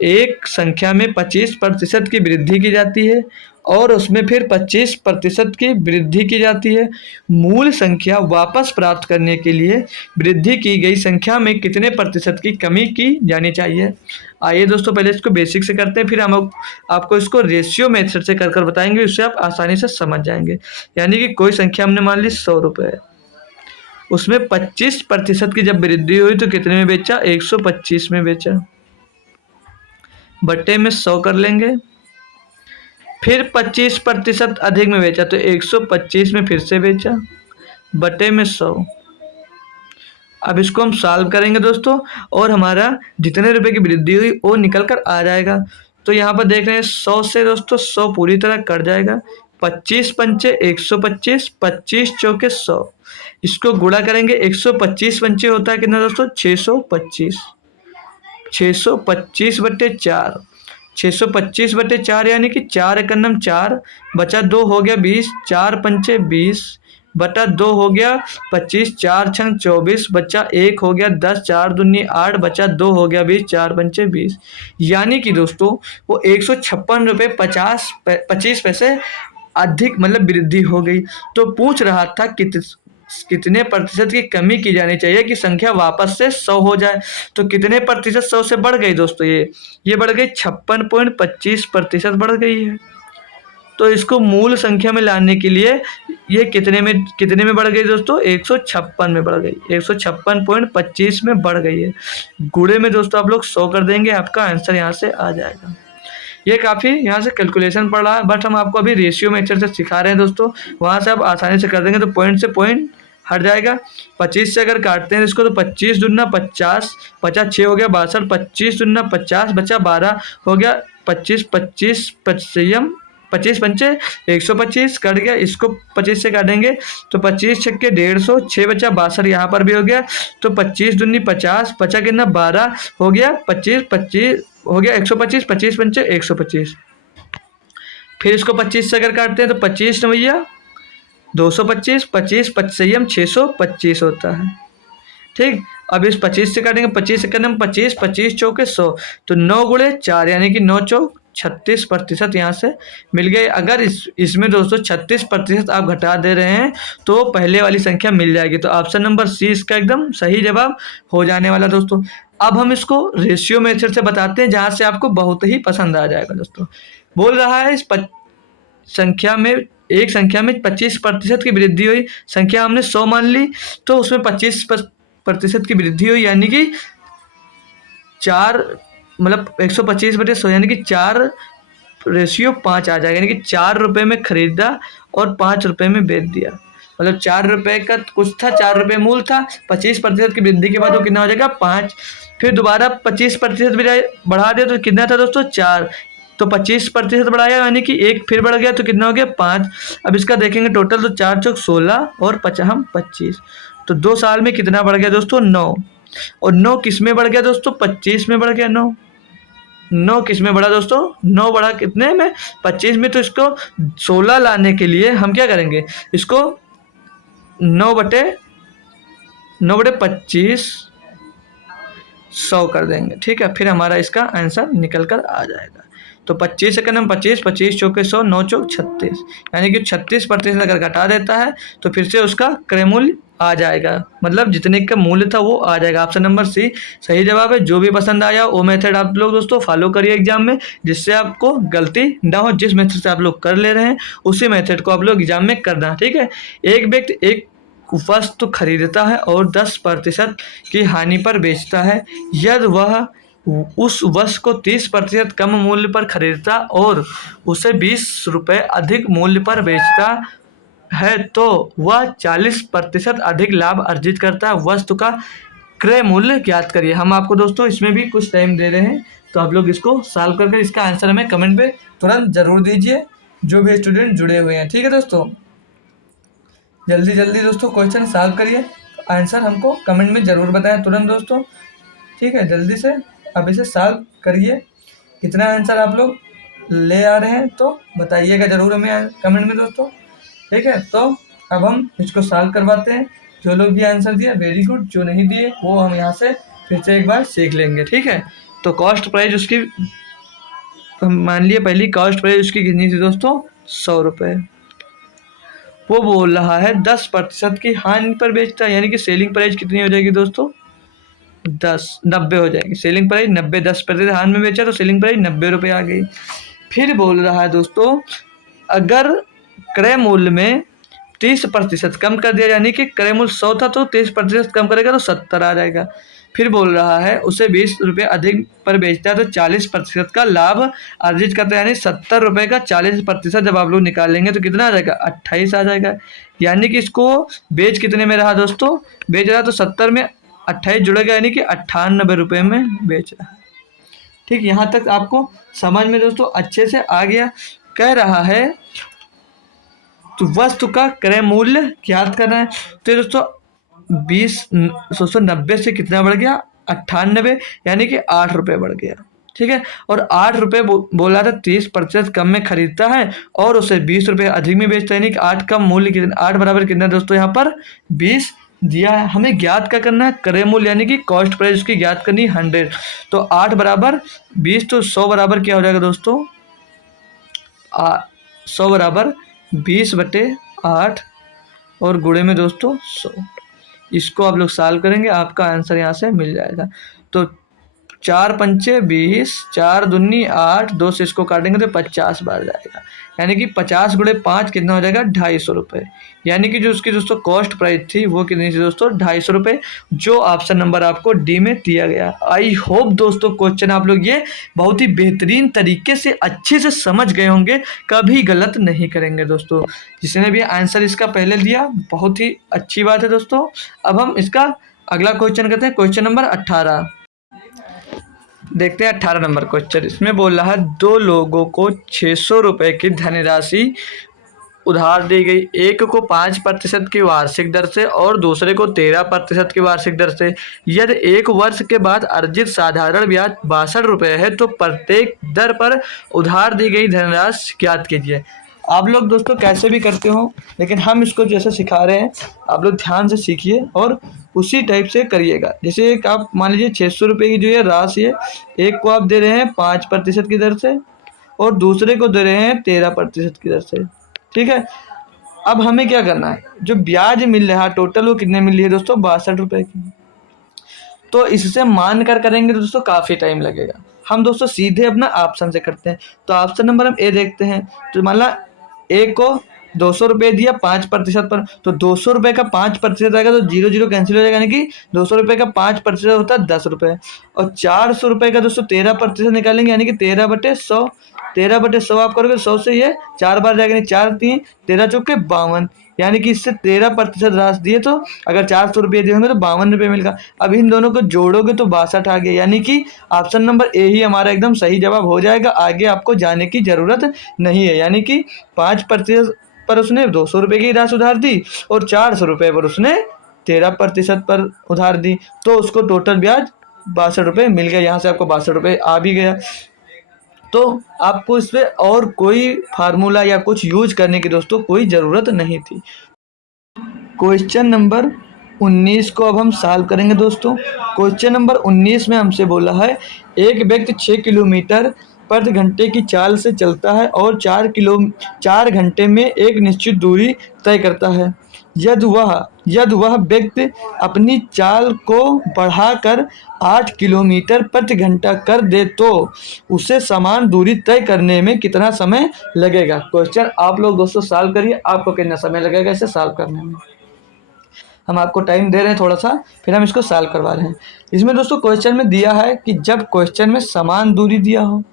एक संख्या में 25% की वृद्धि की जाती है और उसमें फिर 25% की वृद्धि की जाती है। मूल संख्या वापस प्राप्त करने के लिए वृद्धि की गई संख्या में कितने प्रतिशत की कमी की जानी चाहिए। आइए दोस्तों पहले इसको बेसिक से करते हैं, फिर हम आपको इसको रेशियो मेथड से कर बताएंगे, उससे आप आसानी से समझ जाएंगे। यानी कि कोई संख्या हमने मान ली 100 रुपये, उसमें 25% की जब वृद्धि हुई तो कितने में बेचा 125 में बेचा, बट्टे में 100 कर लेंगे। फिर 25% अधिक में बेचा तो 125 में फिर से बेचा, बटे में 100। अब इसको हम सॉल्व करेंगे दोस्तों और हमारा जितने रुपए की वृद्धि हुई वो निकल कर आ जाएगा। तो यहाँ पर देख रहे हैं 100 से दोस्तों 100 पूरी तरह कट जाएगा। 25 पंचे 125, 25 चौके 100। इसको गुणा करेंगे 125 पंचे होता है कितना दोस्तों 625। 625 बटे 4, 625 बटे 4 यानी कि 4 एकन्नम 4, बचा 2 हो गया 20, 4 पंचे 20 बटा 2 हो गया 25, 4 छंग 24, बचा 1 हो गया 10, 4 दूनी 8, बचा 2 हो गया 20, 4 पंचे 20। यानी कि दोस्तों वो 156 रुपये 25 पैसे अधिक मतलब वृद्धि हो गई। तो पूछ रहा था कितने प्रतिशत की कमी की जानी चाहिए कि संख्या वापस से 100 हो जाए। तो कितने प्रतिशत 100 से बढ़ गई दोस्तों, ये बढ़ गई 56.25% बढ़ गई है। तो इसको मूल संख्या में लाने के लिए ये कितने में बढ़ गई दोस्तों 156 में बढ़ गई, 156.25 में बढ़ गई है। गुणे में दोस्तों आप लोग 100 कर देंगे, आपका आंसर यहाँ से आ जाएगा। ये काफ़ी यहाँ से कैलकुलेशन पड़ रहा है, बट हम आपको अभी रेशियो मेथड से सिखा रहे हैं दोस्तों, वहाँ से आप आसानी से कर देंगे। तो पॉइंट से पॉइंट हट जाएगा। 25 से अगर काटते हैं इसको तो 25 दूना 50, 50 6 हो गया 62, 25 दूना 50, बचा 12 हो गया 25, 25 पच्चीम 25 पंचे 125 कट गया। इसको 25 से काटेंगे तो 25 छक्के 150, 6 बचा 62, यहाँ पर भी हो गया। तो 25 दूनी 50, बचा कितना 12 हो गया 25, 25 हो गया 125, 25 पंचे 125। फिर इसको 25 से अगर काटते हैं तो 25 नवैया 225, 25 पच्चीम 625 होता है। ठीक, अब इस 25 से काटेंगे 25 सेकंड में 25, 25 चौके 100, तो 9 गुणे 4 यानी कि 9 चौक 36% यहाँ से मिल गए। अगर इसमें दोस्तों 36% आप घटा दे रहे हैं तो पहले वाली संख्या मिल जाएगी। तो ऑप्शन नंबर सी इसका एकदम सही जवाब हो जाने वाला दोस्तों। अब हम इसको रेशियो मेथड से बताते हैं जहाँ से आपको बहुत ही पसंद आ जाएगा दोस्तों। बोल रहा है इस संख्या में एक संख्या में 25% की वृद्धि हुई, संख्या हमने 100 मान ली तो उसमें 25% की वृद्धि हुई यानी कि 4 मतलब 125 बटे 100 यानी कि 4 रेशियो 5 आ जाएगा। यानी कि 4 रुपये में खरीदा और 5 रुपये में बेच दिया। मतलब 4 रुपये का कुछ था, 4 रुपये मूल था, 25% की वृद्धि के बाद वो कितना हो जाएगा 5। फिर दोबारा 25% बढ़ा दिया तो कितना था दोस्तों 4। तो 25% बढ़ाया यानी कि 1 फिर बढ़ गया तो कितना हो गया 5। अब इसका देखेंगे टोटल तो 4 चौक 16 और 25। तो 2 साल में कितना बढ़ गया दोस्तों 9। और 9 किस में बढ़ गया दोस्तों 25 में बढ़ गया 9। 9 किस में बढ़ा दोस्तों 9 बढ़ा कितने में 25 में। तो इसको 16 लाने के लिए हम क्या करेंगे, इसको 9/25 100 कर देंगे। ठीक है, फिर हमारा इसका आंसर निकल कर आ जाएगा। तो 25 सेकंड में 25, 25 चौके 100, 9 चौक 36, यानी कि 36% अगर घटा देता है तो फिर से उसका क्रय मूल्य आ जाएगा, मतलब जितने का मूल्य था वो आ जाएगा। ऑप्शन नंबर सी सही जवाब है। जो भी पसंद आया वो मेथड आप लोग दोस्तों फॉलो करिए एग्जाम में, जिससे आपको गलती ना हो। जिस मेथड से आप लोग कर ले रहे हैं उसी मेथड को आप लोग एग्जाम में करना। ठीक है, एक व्यक्ति एक वस्तु खरीदता है और 10% की हानि पर बेचता है। यदि वह उस वस्तु को 30% कम मूल्य पर खरीदता और उसे 20 रुपये अधिक मूल्य पर बेचता है तो वह 40% अधिक लाभ अर्जित करता है। वस्तु का क्रय मूल्य ज्ञात करिए। हम आपको दोस्तों इसमें भी कुछ टाइम दे रहे हैं, तो आप लोग इसको सॉल्व करके इसका आंसर हमें कमेंट पे तुरंत जरूर दीजिए, जो भी स्टूडेंट जुड़े हुए हैं। ठीक है दोस्तों, जल्दी जल्दी दोस्तों क्वेश्चन सॉल्व करिए, आंसर हमको कमेंट में ज़रूर बताएं तुरंत दोस्तों। ठीक है, जल्दी से अब इसे सॉल्व करिए। कितना आंसर आप लोग ले आ रहे हैं तो बताइएगा ज़रूर हमें कमेंट में दोस्तों। ठीक है, तो अब हम इसको सॉल्व करवाते हैं। जो लोग भी आंसर दिए वेरी गुड, जो नहीं दिए वो हम यहाँ से फिर से एक बार सीख लेंगे। ठीक है, तो कॉस्ट प्राइस उसकी मान लिए पहली कॉस्ट प्राइस उसकी कितनी थी दोस्तों 100 रुपये। वो बोल रहा है 10% की हानि पर बेचता है, यानी कि सेलिंग प्राइस कितनी हो जाएगी दोस्तों 90 हो जाएगी। सेलिंग प्राइस 90, 10% हानि में बेचा तो सेलिंग प्राइस 90 रुपये आ गई। फिर बोल रहा है दोस्तों अगर क्रय मूल्य में 30% कम कर दिया, यानी कि क्रय मूल्य 100 था तो 30% कम करेगा तो 70 आ जाएगा। फिर बोल रहा है उसे 20 रुपये अधिक पर बेचता है तो 40% का लाभ अर्जित करता है, यानी 70 रुपये का 40% जब आप लोग निकालेंगे तो कितना आ जाएगा 28 आ जाएगा। यानी कि इसको बेच कितने में रहा दोस्तों, बेच रहा तो 70 में 28 जुड़ेगा, यानी कि 98 रुपये में बेच रहा है। ठीक, यहाँ तक आपको समझ में दोस्तों अच्छे से आ गया। कह रहा है तो वस्तु का क्रय मूल्य ज्ञात करना है। तो दोस्तों 90 से कितना बढ़ गया 98, यानी कि 8 रुपये बढ़ गया। ठीक है, और 8 रुपये बोला था 30% कम में खरीदता है और उसे 20 रुपये अधिक में बेचता है, यानी कि 8 का मूल्य कितना, 8 बराबर कितना दोस्तों यहाँ पर 20 दिया है। हमें ज्ञात क्या करना है क्रय मूल्य, यानी कि कॉस्ट प्राइस उसकी ज्ञात करनी 100। तो 8 बराबर 20 तो 100 बराबर क्या हो जाएगा दोस्तों 100 बराबर 20/8 और गुणे में दोस्तों 100। इसको आप लोग सॉल्व करेंगे आपका आंसर यहाँ से मिल जाएगा। तो 4 पंचे 20, 4 दूनी 8, 2 से इसको काटेंगे तो 50 बार जाएगा, यानी कि 50 गुणे 5 कितना हो जाएगा 250 रुपये। यानी कि जो उसकी दोस्तों कॉस्ट प्राइस थी वो कितनी थी दोस्तों 250 रुपये, जो ऑप्शन नंबर आपको डी में दिया गया। आई होप दोस्तों क्वेश्चन आप लोग ये बहुत ही बेहतरीन तरीके से अच्छे से समझ गए होंगे, कभी गलत नहीं करेंगे दोस्तों। जिसने भी आंसर इसका पहले दिया बहुत ही अच्छी बात है दोस्तों। अब हम इसका अगला क्वेश्चन करते हैं, क्वेश्चन नंबर 18 देखते हैं। 18 नंबर क्वेश्चन इसमें बोल रहा है 2 लोगों को 600 रुपये की धनराशि उधार दी गई। एक को 5% की वार्षिक दर से और दूसरे को 13% की वार्षिक दर से। यदि 1 वर्ष के बाद अर्जित साधारण ब्याज 62 रुपये है तो प्रत्येक दर पर उधार दी गई धनराशि ज्ञात कीजिए। आप लोग दोस्तों कैसे भी करते हो, लेकिन हम इसको जैसे सिखा रहे हैं आप लोग ध्यान से सीखिए और उसी टाइप से करिएगा। जैसे एक आप मान लीजिए 600 रुपये की जो है राशि है, एक को आप दे रहे हैं 5% की दर से और दूसरे को दे रहे हैं 13% की दर से। ठीक है, अब हमें क्या करना है, जो ब्याज मिल रहा है टोटल वो कितने मिल रही है दोस्तों 62 रुपये की। तो इससे मान कर करेंगे तो दोस्तों काफ़ी टाइम लगेगा। हम दोस्तों सीधे अपना ऑप्शन से करते हैं। तो ऑप्शन नंबर हम ए देखते हैं। तो मान ला ए को 200 रुपये दिया 5% पर, तो 200 रुपये का 5% आएगा तो 0 0 कैंसिल हो जाएगा, यानी कि 200 रुपये का 5% होता है 10 रुपये। और 400 रुपये का दोस्तों 13% निकालेंगे, यानी कि 13/100। 13/100 आप करोगे 100 से ये 4 बार जाएगा, 4 3 13 चौके 52, यानी कि इससे 13% राशि दिए तो अगर 400 रुपये दिए होंगे तो 52 रुपये मिलेगा। अब इन दोनों को जोड़ोगे तो 62 आ गया, यानी कि ऑप्शन नंबर ए ही हमारा एकदम सही जवाब हो जाएगा। आगे आपको जाने की ज़रूरत नहीं है, यानी कि 5% पर उसने 200 रुपये की राशि उधार दी और 400 रुपये पर उसने 13% पर उधार दी, तो उसको टोटल ब्याज 62 रुपये मिल गया। यहाँ से आपको 62 रुपये आ भी गया। तो आपको इसमें और कोई फार्मूला या कुछ यूज करने की दोस्तों कोई ज़रूरत नहीं थी। क्वेश्चन नंबर 19 को अब हम सॉल्व करेंगे दोस्तों। क्वेश्चन नंबर 19 में हमसे बोला है, एक व्यक्ति 6 किलोमीटर प्रति घंटे की चाल से चलता है और 4 घंटे में एक निश्चित दूरी तय करता है। यदि वह व्यक्ति अपनी चाल को बढ़ाकर 8 किलोमीटर प्रति घंटा कर दे तो उसे समान दूरी तय करने में कितना समय लगेगा। क्वेश्चन आप लोग दोस्तों सॉल्व करिए, आपको कितना समय लगेगा इसे सॉल्व करने में। हम आपको टाइम दे रहे हैं थोड़ा सा, फिर हम इसको सॉल्व करवा रहे हैं। इसमें दोस्तों क्वेश्चन में दिया है कि जब क्वेश्चन में समान दूरी दिया हो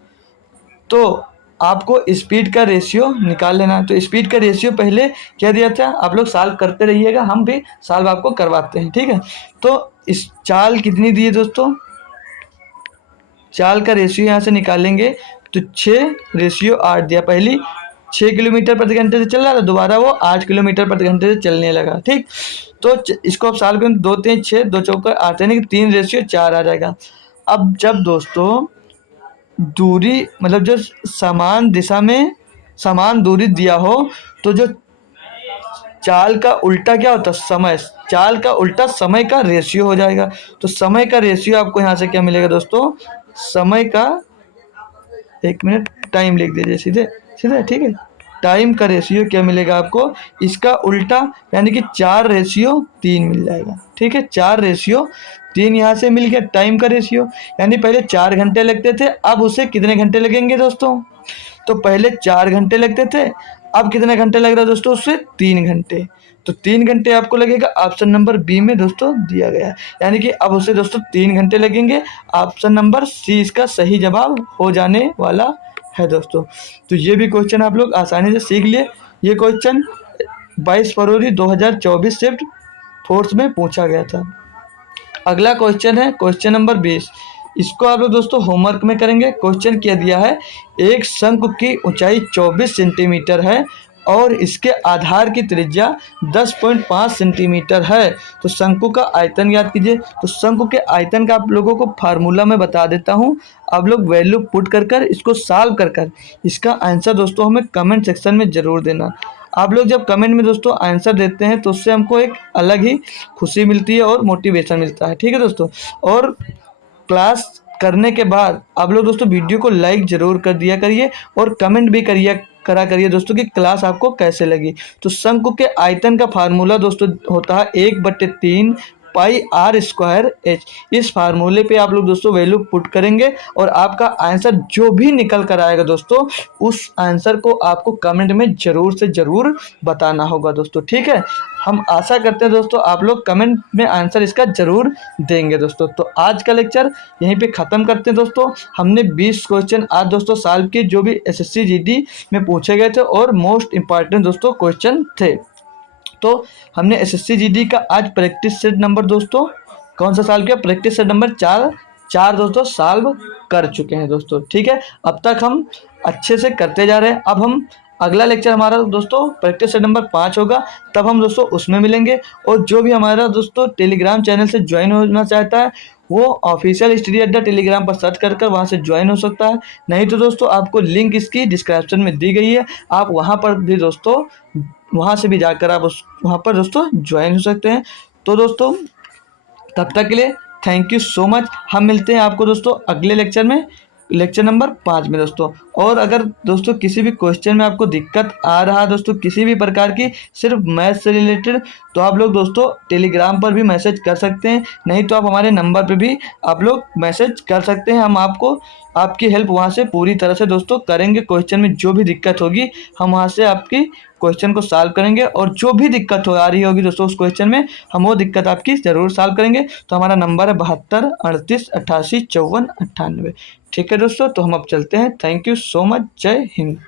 तो आपको स्पीड का रेशियो निकाल लेना है। तो स्पीड का रेशियो पहले क्या दिया था, आप लोग सॉल्व करते रहिएगा, हम भी सॉल्व आपको करवाते हैं, ठीक है। तो इस चाल कितनी दी है दोस्तों, चाल का रेशियो यहाँ से निकालेंगे तो 6:8 दिया। पहली 6 किलोमीटर प्रति घंटे से चल रहा था, दोबारा वो 8 किलोमीटर प्रति घंटे से चलने लगा, ठीक। तो इसको आप सॉल्व करें, 2 3 6 2 चौका 8 यानी कि 3:4 आ जाएगा। अब जब दोस्तों दूरी मतलब जो समान दिशा में समान दूरी दिया हो तो जो चाल का उल्टा क्या होता है, समय, चाल का उल्टा समय का रेशियो हो जाएगा। तो समय का रेशियो आपको यहाँ से क्या मिलेगा दोस्तों, समय का, एक मिनट, टाइम लिख दीजिए सीधे सीधे, ठीक है। टाइम का रेशियो क्या मिलेगा आपको, इसका उल्टा यानी कि 4:3 मिल जाएगा, ठीक है। 4:3 यहाँ से मिल गया टाइम का रेशियो, यानी पहले 4 घंटे लगते थे, अब उसे कितने घंटे लगेंगे दोस्तों, तो पहले 4 घंटे लगते थे, अब कितने घंटे लग रहा है दोस्तों, उससे 3 घंटे। तो 3 घंटे आपको लगेगा, ऑप्शन नंबर बी में दोस्तों दिया गया है, यानी कि अब उसे दोस्तों 3 घंटे लगेंगे। ऑप्शन नंबर सी इसका सही जवाब हो जाने वाला है दोस्तों। तो ये भी क्वेश्चन आप लोग आसानी से सीख लिए। ये क्वेश्चन 22 फरवरी 2024 शिफ्ट 4 में पूछा गया था। अगला क्वेश्चन है क्वेश्चन नंबर 20। इसको आप लोग दोस्तों होमवर्क में करेंगे। क्वेश्चन क्या दिया है, एक शंकु की ऊंचाई 24 सेंटीमीटर है और इसके आधार की त्रिज्या 10.5 सेंटीमीटर है, तो शंकु का आयतन ज्ञात कीजिए। तो शंकु के आयतन का आप लोगों को फार्मूला में बता देता हूँ, आप लोग वैल्यू पुट कर इसको सॉल्व कर इसका आंसर दोस्तों हमें कमेंट सेक्शन में ज़रूर देना। आप लोग जब कमेंट में दोस्तों आंसर देते हैं तो उससे हमको एक अलग ही खुशी मिलती है और मोटिवेशन मिलता है, ठीक है दोस्तों। और क्लास करने के बाद आप लोग दोस्तों वीडियो को लाइक ज़रूर कर दिया करिए और कमेंट भी करा करिए दोस्तों कि क्लास आपको कैसे लगी। तो शंकु के आयतन का फार्मूला दोस्तों होता है 1/3 पाई आर स्क्वायर एच। इस फार्मूले पे आप लोग दोस्तों वैल्यू पुट करेंगे और आपका आंसर जो भी निकल कर आएगा दोस्तों, उस आंसर को आपको कमेंट में ज़रूर से ज़रूर बताना होगा दोस्तों, ठीक है। हम आशा करते हैं दोस्तों आप लोग कमेंट में आंसर इसका ज़रूर देंगे दोस्तों। तो आज का लेक्चर यहीं पे ख़त्म करते हैं दोस्तों। हमने 20 क्वेश्चन आज दोस्तों सॉल्व किए जो भी एसएससी जीडी में पूछे गए थे और मोस्ट इम्पॉर्टेंट दोस्तों क्वेश्चन थे। तो हमने एसएससी जीडी का आज प्रैक्टिस सेट नंबर दोस्तों कौन सा सॉल्व किया, प्रैक्टिस सेट नंबर 4 दोस्तों सॉल्व कर चुके हैं दोस्तों, ठीक है। अब तक हम अच्छे से करते जा रहे हैं। अब हम अगला लेक्चर हमारा दोस्तों प्रैक्टिस सेट नंबर 5 होगा, तब हम दोस्तों उसमें मिलेंगे। और जो भी हमारा दोस्तों टेलीग्राम चैनल से ज्वाइन होना चाहता है वो ऑफिशियल स्टडी अड्डा टेलीग्राम पर सर्च कर वहाँ से ज्वाइन हो सकता है। नहीं तो दोस्तों आपको लिंक इसकी डिस्क्रिप्शन में दी गई है, आप वहाँ पर भी दोस्तों वहाँ से भी जाकर आप वहाँ पर दोस्तों ज्वाइन हो सकते हैं। तो दोस्तों तब तक के लिए थैंक यू सो मच। हम मिलते हैं आपको दोस्तों अगले लेक्चर में, लेक्चर नंबर 5 में दोस्तों। और अगर दोस्तों किसी भी क्वेश्चन में आपको दिक्कत आ रहा है दोस्तों किसी भी प्रकार की सिर्फ मैथ से रिलेटेड, तो आप लोग दोस्तों टेलीग्राम पर भी मैसेज कर सकते हैं, नहीं तो आप हमारे नंबर पे भी आप लोग मैसेज कर सकते हैं। हम आपको आपकी हेल्प वहाँ से पूरी तरह से दोस्तों करेंगे। क्वेश्चन में जो भी दिक्कत होगी हम वहाँ से आपकी क्वेश्चन को सॉल्व करेंगे और जो भी दिक्कत आ रही होगी दोस्तों उस क्वेश्चन में हम वो दिक्कत आपकी ज़रूर सॉल्व करेंगे। तो हमारा नंबर है 72 38 88 54 98, ठीक है दोस्तों। तो हम अब चलते हैं। थैंक यू सो मच, जय हिंद।